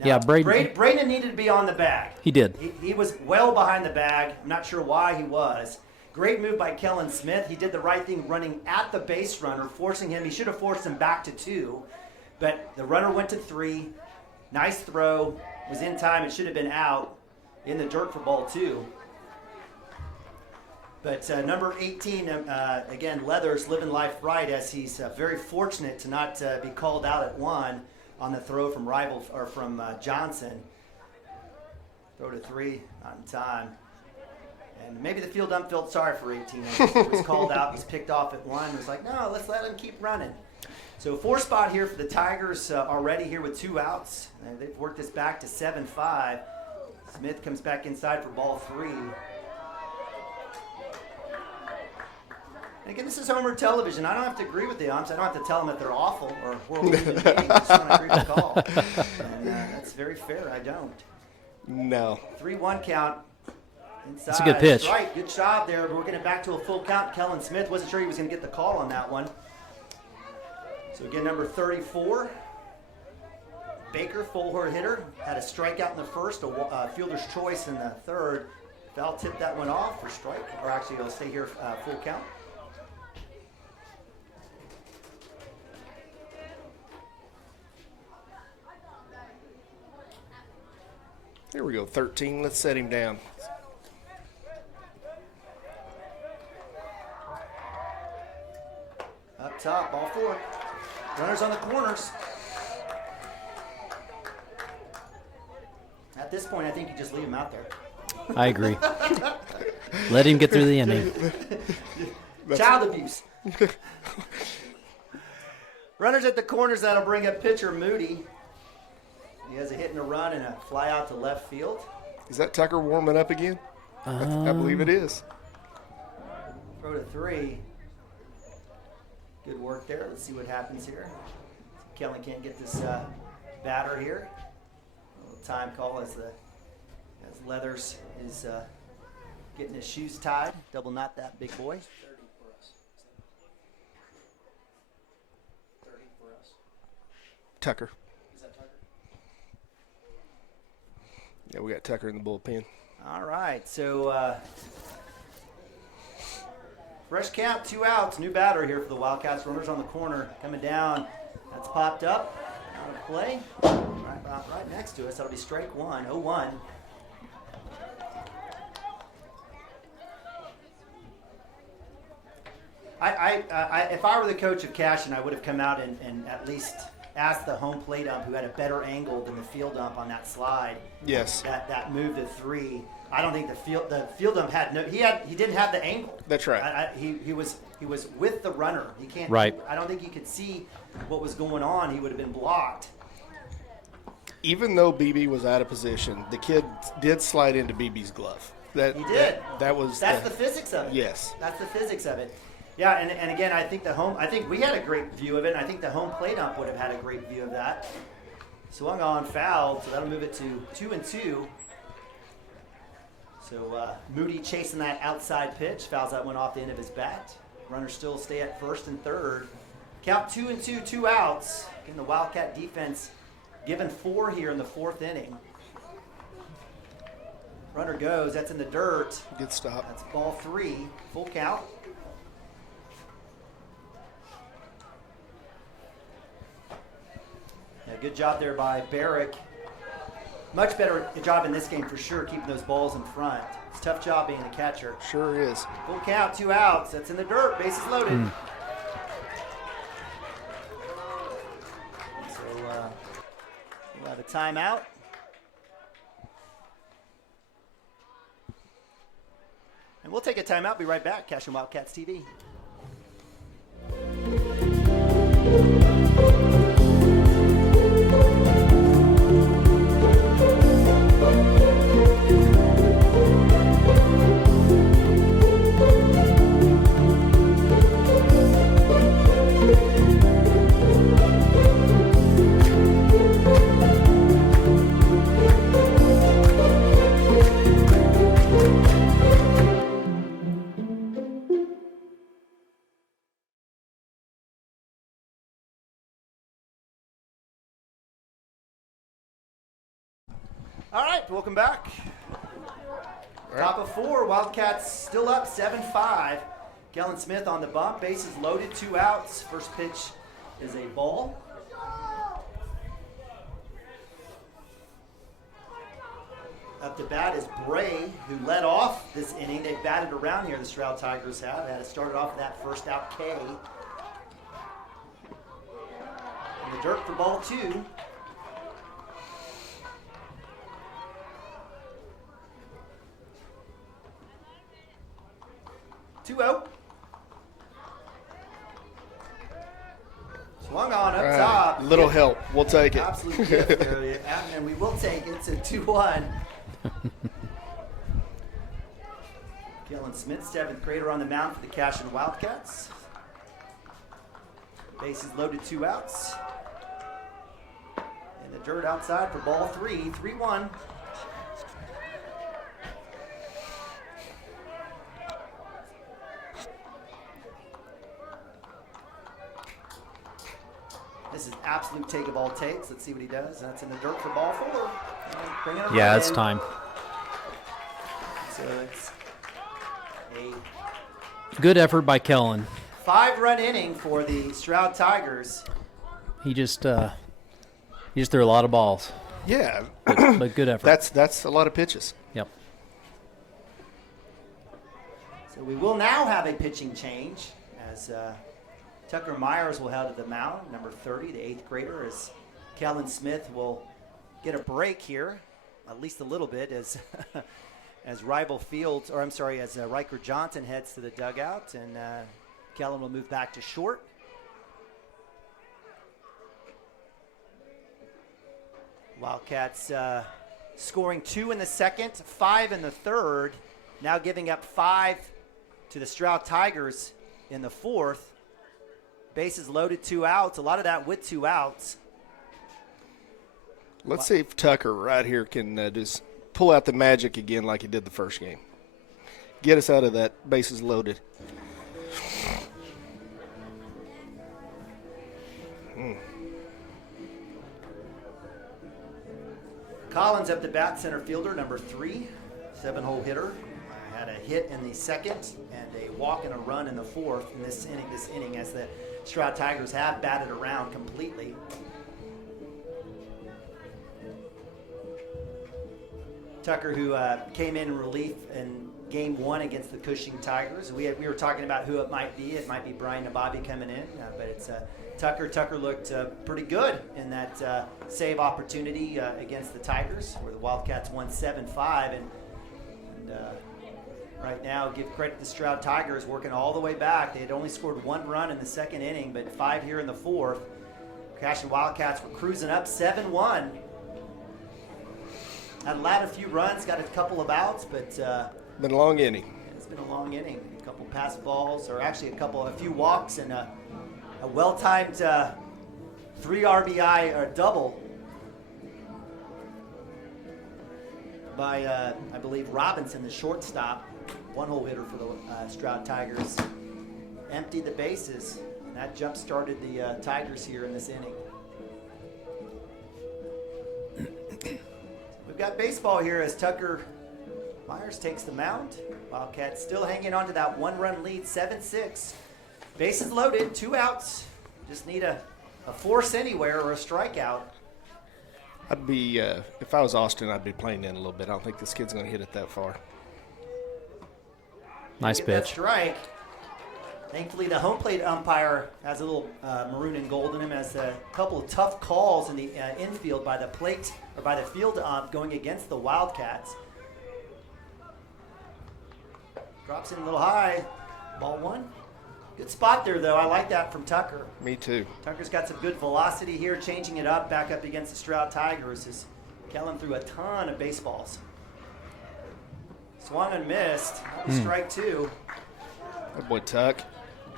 Now, Yeah, Braden. Braden needed to be on the bag. He did. He was well behind the bag. I'm not sure why he was. Great move by Kellen Smith. He did the right thing running at the base runner, forcing him. He should have forced him back to 2. But the runner went to 3. Nice throw. Was in time. It should have been out in the dirt for ball 2. But number 18, again, Leathers living life right as he's very fortunate to not be called out at 1 on the throw from Johnson. Throw to 3, not in time. And maybe the field ump felt sorry for 18. He was called out. He's picked off at 1. It was like, no, let's let him keep running. So 4 spot here for the Tigers already here with 2 outs. They've worked this back to 7-5. Smith comes back inside for ball 3. And again, this is Homer television. I don't have to agree with the umps. I don't have to tell them that they're awful or horrible human beings. I just want to agree with the call. And that's very fair. I don't. No. 3-1 count. Inside. That's a good pitch. Right, good job there. We're getting back to a full count. Kellen Smith wasn't sure he was going to get the call on that one. So again, number 34, Baker, full hitter, had a strikeout in the first, a fielder's choice in the third. Foul tipped that one off for strike, or actually it'll stay here full count. Here we go, 13. Let's set him down. Up top, ball 4. Runners on the corners. At this point, I think you just leave him out there. I agree. Let him get through the inning. Child abuse. Runners at the corners, that'll bring up pitcher Moody. He has a hit and a run and a fly out to left field. Is that Tucker warming up again? I believe it is. Throw to 3. Good work there. Let's see what happens here. Kellen can't get this batter here. A little time call as Leathers is getting his shoes tied. Double knot that big boy. 30 for us. 30 for us. Tucker. Is that Tucker? Yeah, we got Tucker in the bullpen. All right, so Fresh count, 2 outs. New batter here for the Wildcats. Runners on the corner coming down. That's popped up. Out of play. Right next to us. That'll be strike one. 0-1. If I were the coach of Cashion, I would have come out and at least asked the home plate ump, who had a better angle than the field ump on that slide. Yes. That move to 3. I don't think the field ump had no. He didn't have the angle. That's right. He was with the runner. He can't. Right. I don't think he could see what was going on. He would have been blocked. Even though BB was out of position, the kid did slide into BB's glove. He did. That's the physics of it. Yes. That's the physics of it. Yeah, and again, I think we had a great view of it, and I think the home plate ump would have had a great view of that. Swung on, fouled, so that'll move it to 2-2. So Moody chasing that outside pitch, fouls that one off the end of his bat. Runners still stay at first and third. Count 2-2, 2 outs. Again, the Wildcat defense given 4 here in the 4th inning. Runner goes, that's in the dirt. Good stop. That's ball 3, full count. Yeah, good job there by Barrick. Much better job in this game for sure, keeping those balls in front. It's a tough job being the catcher. Sure is. Full count, 2 outs. That's in the dirt. Bases loaded. So we'll have a timeout. And we'll take a timeout. Be right back. Cashion Wildcats TV. All right, welcome back. Top of 4, Wildcats still up 7-5. Kellen Smith on the bump, bases loaded, 2 outs. First pitch is a ball. Up to bat is Bray, who led off this inning. They've batted around here, the Stroud Tigers have. They had started off that first out K. In the dirt for ball 2. 2-0. Swung on up top. Little help. We'll take it. Absolute gift there. And we will take it. It's a 2-1. Kellen Smith, 7th grader on the mound for the Cashion Wildcats. Bases loaded, 2 outs. In the dirt outside for ball 3, 3-1. This is absolute take of all takes. Let's see what he does. That's in the dirt for ball 4. Yeah, it's time. So it's a good effort by Kellen. 5-run inning for the Stroud Tigers. He just threw a lot of balls. Yeah, but good effort. That's a lot of pitches. Yep. So we will now have a pitching change as Tucker Myers will head to the mound, number 30, the 8th grader, as Kellen Smith will get a break here, at least a little bit, as as Riker Johnson heads to the dugout, and Kellen will move back to short. Wildcats scoring 2 in the second, 5 in the third, now giving up 5 to the Stroud Tigers in the 4th. Bases loaded, 2 outs. A lot of that with 2 outs. Let's see if Tucker right here can just pull out the magic again like he did the first game. Get us out of that bases loaded. Collins up to bat, center fielder, number 3, 7-hole hitter. Had a hit in the second and a walk and a run in the fourth in this inning as the Stroud Tigers have batted around completely. Tucker, who came in relief in game one against the Cashion Tigers. We were talking about who it might be. It might be Brian Nabavi coming in, but it's Tucker. Tucker looked pretty good in that save opportunity against the Tigers, where the Wildcats won 7-5. And right now, give credit to Stroud Tigers working all the way back. They had only scored 1 run in the second inning, but 5 here in the fourth. Cashion Wildcats were cruising up 7-1. Had allowed a few runs, got a couple of outs, but been a long inning. It's been a long inning. A couple pass balls, or actually a few walks, and a well-timed 3 RBI or double by I believe Robinson, the shortstop, one-hole hitter for the Stroud Tigers. Emptied the bases, and that jump-started the Tigers here in this inning. We've got baseball here as Tucker Myers takes the mound. Wildcats still hanging on to that 1-run lead, 7-6. Bases loaded, 2 outs. Just need a force anywhere or a strikeout. I'd be, if I was Austin, I'd be playing in a little bit. I don't think this kid's going to hit it that far. Nice Get that pitch. strike. Thankfully, the home plate umpire has a little maroon and gold in him, as a couple of tough calls in the infield by the plate or by the field ump going against the Wildcats. Drops in a little high. Ball 1. Good spot there, though. I like that from Tucker. Me too. Tucker's got some good velocity here, changing it up back up against the Stroud Tigers as Kellen threw a ton of baseballs. Swung and missed. That was strike 2. Good boy, Tuck.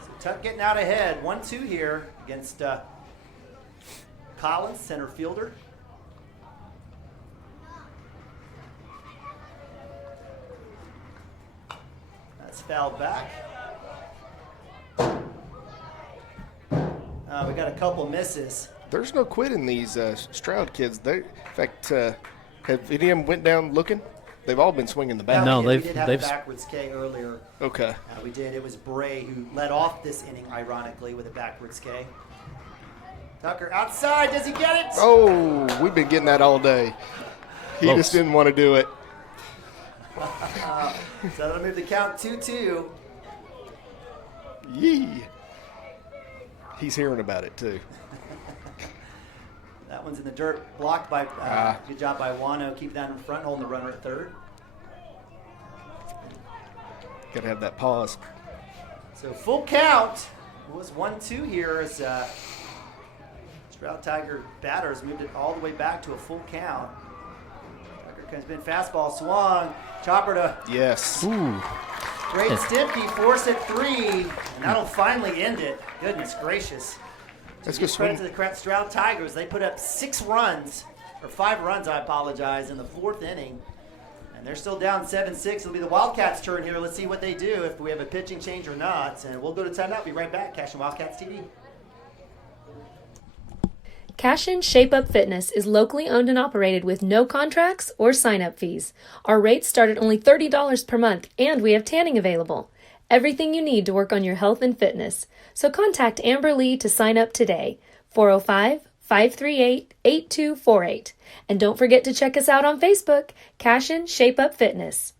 So Tuck getting out ahead. 1-2 here against Collins, center fielder. That's fouled back. We got a couple misses. There's no quitting these Stroud kids. In fact, have any of them went down looking? They've all been swinging the bat. No, we did have a backwards K earlier. Okay. We did. It was Bray who led off this inning, ironically, with a backwards K. Tucker outside. Does he get it? Oh, we've been getting that all day. He just didn't want to do it. So that'll move the count 2-2. Yee. He's hearing about it, too. That one's in the dirt. Blocked by, good job by Wano. Keep that in front, holding the runner at third. Got to have that pause. So full count. It was 1-2 here as Stroud Tiger batters moved it all the way back to a full count. Tucker comes in, fastball swung. Chopper to. Yes. Ooh. Great Stimpy, force at 3, and that'll finally end it. Goodness gracious. Let's give go credit swing. to the Stroud Tigers. They put up 6 runs, or 5 runs, I apologize, in the 4th inning. And they're still down 7-6. It'll be the Wildcats' turn here. Let's see what they do, if we have a pitching change or not. And we'll go to timeout. Be right back. Cashion Wildcats TV. Cashion Shape Up Fitness is locally owned and operated with no contracts or sign-up fees. Our rates start at only $30 per month, and we have tanning available. Everything you need to work on your health and fitness. So contact Amber Lee to sign up today. 405-538-8248. And don't forget to check us out on Facebook, Cashion Shape Up Fitness.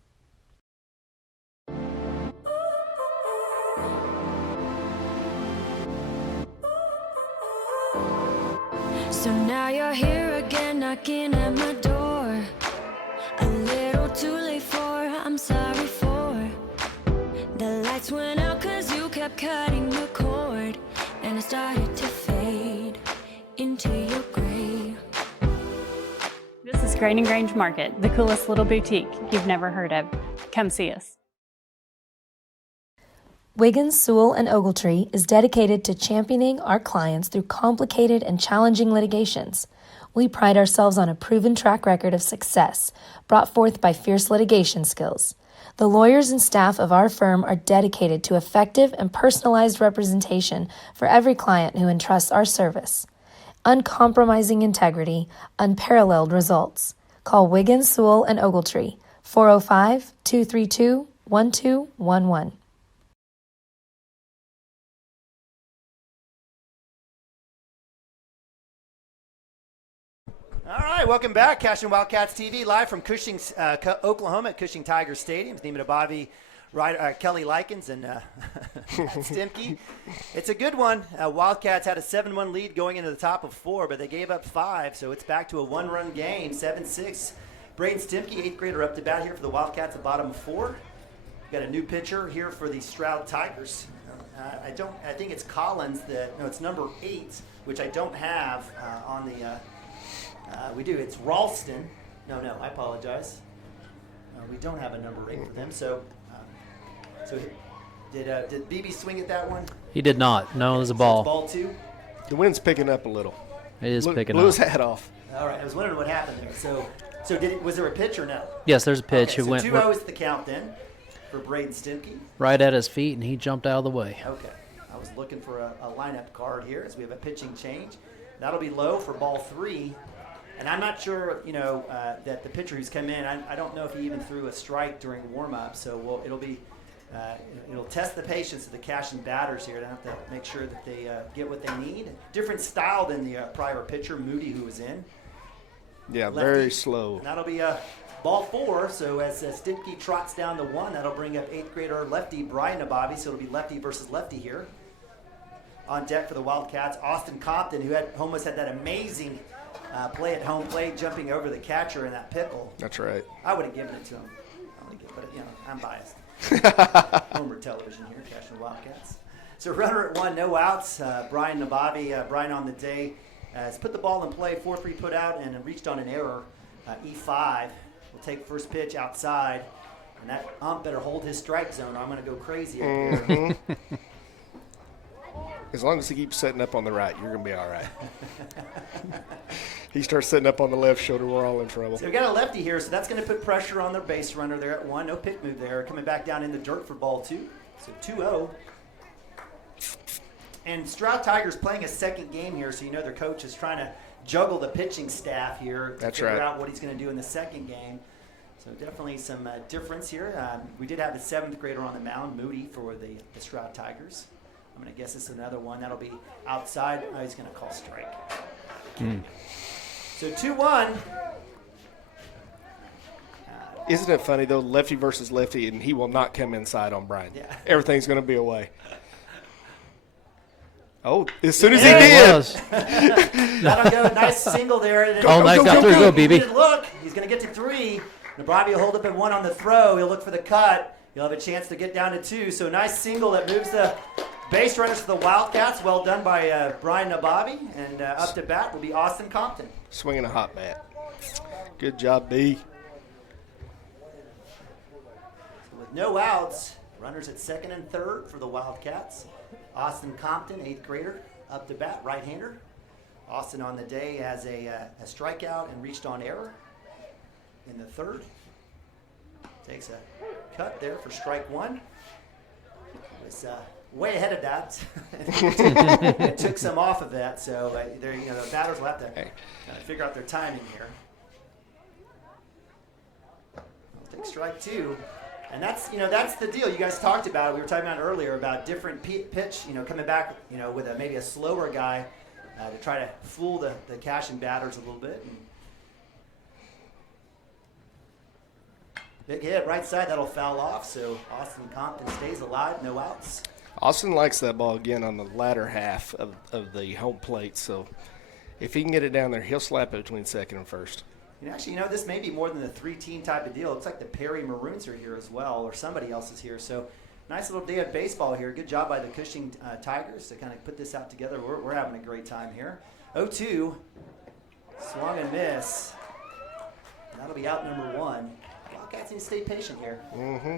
So now you're here again, knocking at my door. A little too late for, I'm sorry for. The lights went out 'cause you kept cutting the cord, and I started to fade into your gray. This is Grain and Grange Market, the coolest little boutique you've never heard of. Come see us. Wiggins, Sewell, and Ogletree is dedicated to championing our clients through complicated and challenging litigations. We pride ourselves on a proven track record of success brought forth by fierce litigation skills. The lawyers and staff of our firm are dedicated to effective and personalized representation for every client who entrusts our service. Uncompromising integrity, unparalleled results. Call Wiggins, Sewell, and Ogletree, 405-232-1211. right, welcome back. Cashion Wildcats TV, live from Cushing, Oklahoma at Cushing Tigers Stadium. Neiman Abavi, Kelly Likens, and Stimke. It's a good one. Wildcats had a 7-1 lead going into the top of 4, but they gave up 5, so it's back to a 1-run game, 7-6. Braden Stimke, 8th grader, up to bat here for the Wildcats at bottom of 4. Got a new pitcher here for the Stroud Tigers. I think it's Collins. It's number 8, which I don't have on the. We do. It's Ralston. No, I apologize. We don't have a number 8 for them. So did BB swing at that one? He did not. No, it was a ball. Ball 2. The wind's picking up a little. It is picking blew up. His hat off. All right. I was wondering what happened there. So was there a pitch or no? Yes, there's a pitch. Okay, It went 2-0 is the count then for Braden Stimke. right at his feet, and he jumped out of the way. Okay. I was looking for a lineup card here as we have a pitching change. That'll be low for ball 3. And I'm not sure, that the pitcher who's come in, I don't know if he even threw a strike during warm-up. So it'll test the patience of the Cashion batters here. They have to make sure that they get what they need. Different style than the prior pitcher, Moody, who was in. Yeah, Lefty. very slow. And that'll be ball 4. So as Stimke trots down to 1, that'll bring up 8th grader lefty Brian Nababi. So it'll be lefty versus lefty here. On deck for the Wildcats, Austin Compton, who almost had that amazing play at home plate, jumping over the catcher in that pickle. That's right. I would have given it to him. But I'm biased. Homer television here, Cashion Wildcats. So runner at 1, no outs. Brian Nababi, Brian on the day, has put the ball in play, 4-3 put out, and reached on an error. E5 will take first pitch outside, and that ump better hold his strike zone. I'm going to go crazy up here. As long as he keeps setting up on the right, you're going to be all right. He starts setting up on the left shoulder, we're all in trouble. So we got a lefty here, so that's going to put pressure on their base runner there at 1. No pick move there. Coming back down in the dirt for ball 2. So 2-0. And Stroud Tigers playing a second game here, so their coach is trying to juggle the pitching staff here to figure out what he's going to do in the second game. So definitely some difference here. We did have the 7th grader on the mound, Moody, for the Stroud Tigers. I'm going to guess this is another one. That'll be outside. Oh, he's going to call strike. So 2-1. Isn't it funny, though, lefty versus lefty, and he will not come inside on Brian. Yeah. Everything's going to be away. Oh, as soon as he did. That'll go. Nice single there. Nice. Got 3. Go, BB. Look, he's going to get to 3. Nababi will hold up at 1 on the throw. He'll look for the cut. He'll have a chance to get down to 2. So nice single that moves the base runners for the Wildcats. Well done by Brian Nababi. And up to bat will be Austin Compton. Swinging a hot bat. Good job, B. So with no outs, runners at 2nd and 3rd for the Wildcats. Austin Compton, 8th grader, up to bat, right-hander. Austin on the day has a strikeout and reached on error in the 3rd. Takes a cut there for strike 1. Was way ahead of that. It took some off of that, so the batters will have to kind of figure out their timing here. I'll take strike 2. And that's the deal. You guys talked about it. We were talking about it earlier about different pitch, coming back, with maybe a slower guy to try to fool the Cashion batters a little bit. And big hit, right side, that'll foul off. So Austin Compton stays alive, no outs. Austin likes that ball again on the latter half of the home plate. So if he can get it down there, he'll slap it between 2nd and 1st. And actually, this may be more than a 3-team type of deal. It looks like the Perry Maroons are here as well, or somebody else is here. So nice little day of baseball here. Good job by the Cushing Tigers to kind of put this out together. We're having a great time here. 0-2, swung and miss. And that'll be out number 1. Wildcats need to stay patient here. Mm-hmm.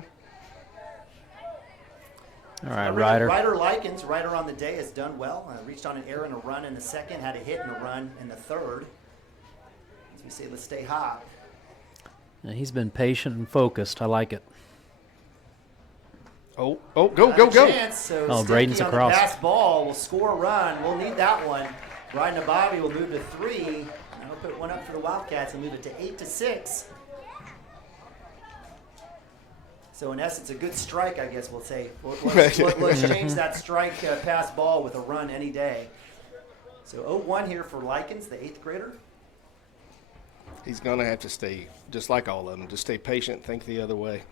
All right, Ryder. Ryder Likens, Ryder on the day, has done well. Reached on an error and a run in the 2nd, had a hit and a run in the 3rd. We say, let's stay hot. And he's been patient and focused. I like it. Go. Chance, so Braden's Stimke across. On the pass ball will score a run. We'll need that one. Brian Nababi will move to 3. And he'll put one up for the Wildcats and move it to 8-6. So in essence, a good strike, I guess we'll say. Let's change that strike pass ball with a run any day. So 0-1 here for Likens, the 8th grader. He's going to have to stay, just like all of them, just stay patient, think the other way.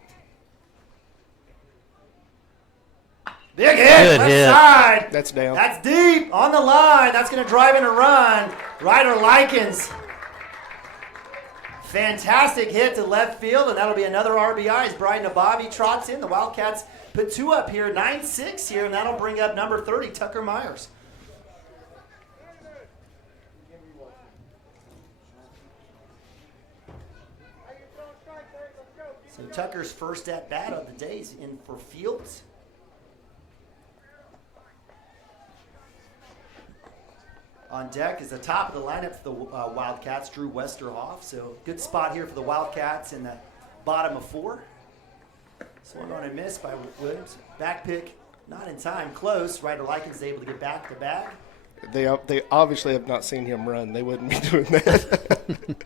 Big hit, left side. That's down. That's deep on the line. That's going to drive in a run. Ryder Likens. Fantastic hit to left field, and that'll be another RBI as Brian Nabavi trots in. The Wildcats put 2 up here, 9-6 here, and that'll bring up number 30, Tucker Myers. So Tucker's first at bat of the day is in for Fields. On deck is the top of the lineup for the Wildcats, Drew Westerhoff. So good spot here for the Wildcats in the bottom of 4. Swung on and missed by Williams. Back pick, not in time, close. Ryder Likens is able to get back to back. They obviously have not seen him run. They wouldn't be doing that.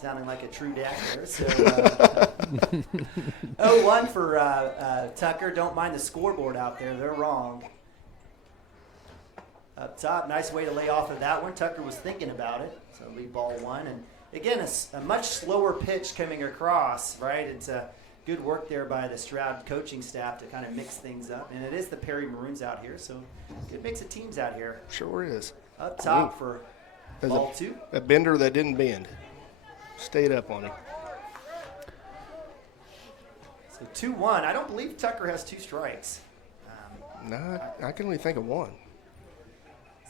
Sounding like a true dad there. So 0-1 for Tucker. Don't mind the scoreboard out there. They're wrong. Up top, nice way to lay off of that one. Tucker was thinking about it, so lead ball 1. And again, a much slower pitch coming across, right? It's a good work there by the Stroud coaching staff to kind of mix things up. And it is the Perry Maroons out here, so good mix of teams out here. Sure is. Up top for ball 2. A bender that didn't bend. Stayed up on him. So 2-1. I don't believe Tucker has 2 strikes. No, I can only think of 1.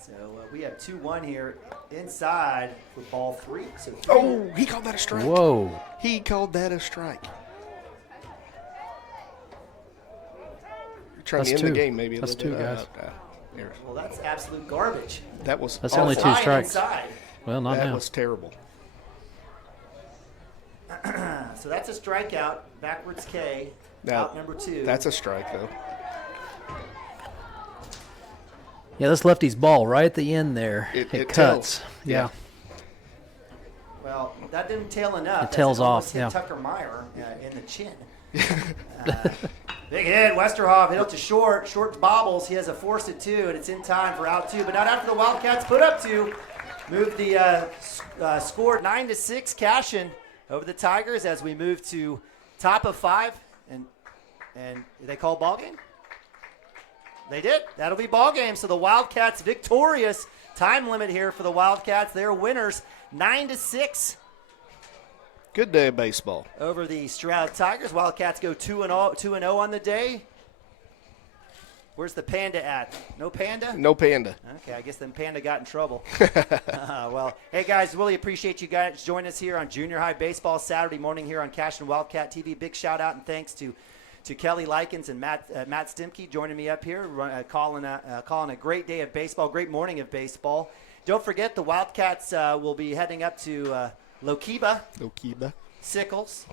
So we have 2-1 here inside for ball 3. So oh, he called that a strike. Whoa. He called that a strike. You're trying to end the game maybe a That's little 2, bit. guys. Well, that's absolute garbage. That's only 2 strikes. Inside. Well, not now. That was terrible. So that's a strikeout. Backwards K. Now, out number 2. That's a strike, though. Yeah, that's lefty's ball right at the end there. It cuts. tells. Yeah. Well, that didn't tail enough. It tails off, hit yeah. Tucker Meyer in the chin. Big hit. Westerhoff hit up to short. Short bobbles. He has a force at 2, and it's in time for out 2. But not after the Wildcats put up 2. Move the score 9-6. Cashion over the Tigers as we move to top of 5. And they call ball game? They did. That'll be ball game. So the Wildcats victorious. Time limit here for the Wildcats. They're winners 9-6. Good day of baseball. Over the Stroud Tigers. Wildcats go 2-0 on the day. Where's the Panda at? No Panda? No Panda. Okay, I guess then Panda got in trouble. Well, hey guys, really appreciate you guys joining us here on Junior High Baseball Saturday morning here on Cashion Wildcat TV. Big shout out and thanks to Kelly Likens and Matt Stimke joining me up here, calling a great day of baseball, great morning of baseball. Don't forget the Wildcats will be heading up to Lokiba Sickles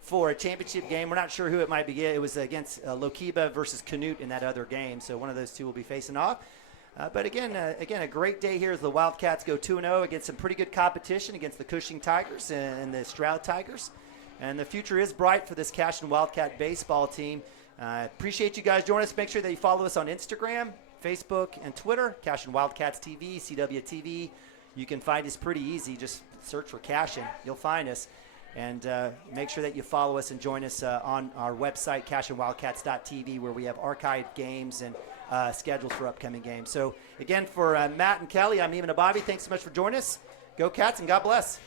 for a championship game. We're not sure who it might be. It was against Lokiba versus Canute in that other game, so one of those two will be facing off. But again, a great day here as the Wildcats go 2-0 against some pretty good competition against the Cushing Tigers and the Stroud Tigers. And the future is bright for this Cashion Wildcat baseball team. Appreciate you guys joining us. Make sure that you follow us on Instagram, Facebook, and Twitter, Cashion Wildcats TV, CWTV. You can find us pretty easy. Just search for Cashion. You'll find us. And make sure that you follow us and join us on our website, CashionWildcats.tv, where we have archived games and schedules for upcoming games. So, again, for Matt and Kelly, I'm Eamon Ababi. Thanks so much for joining us. Go Cats, and God bless.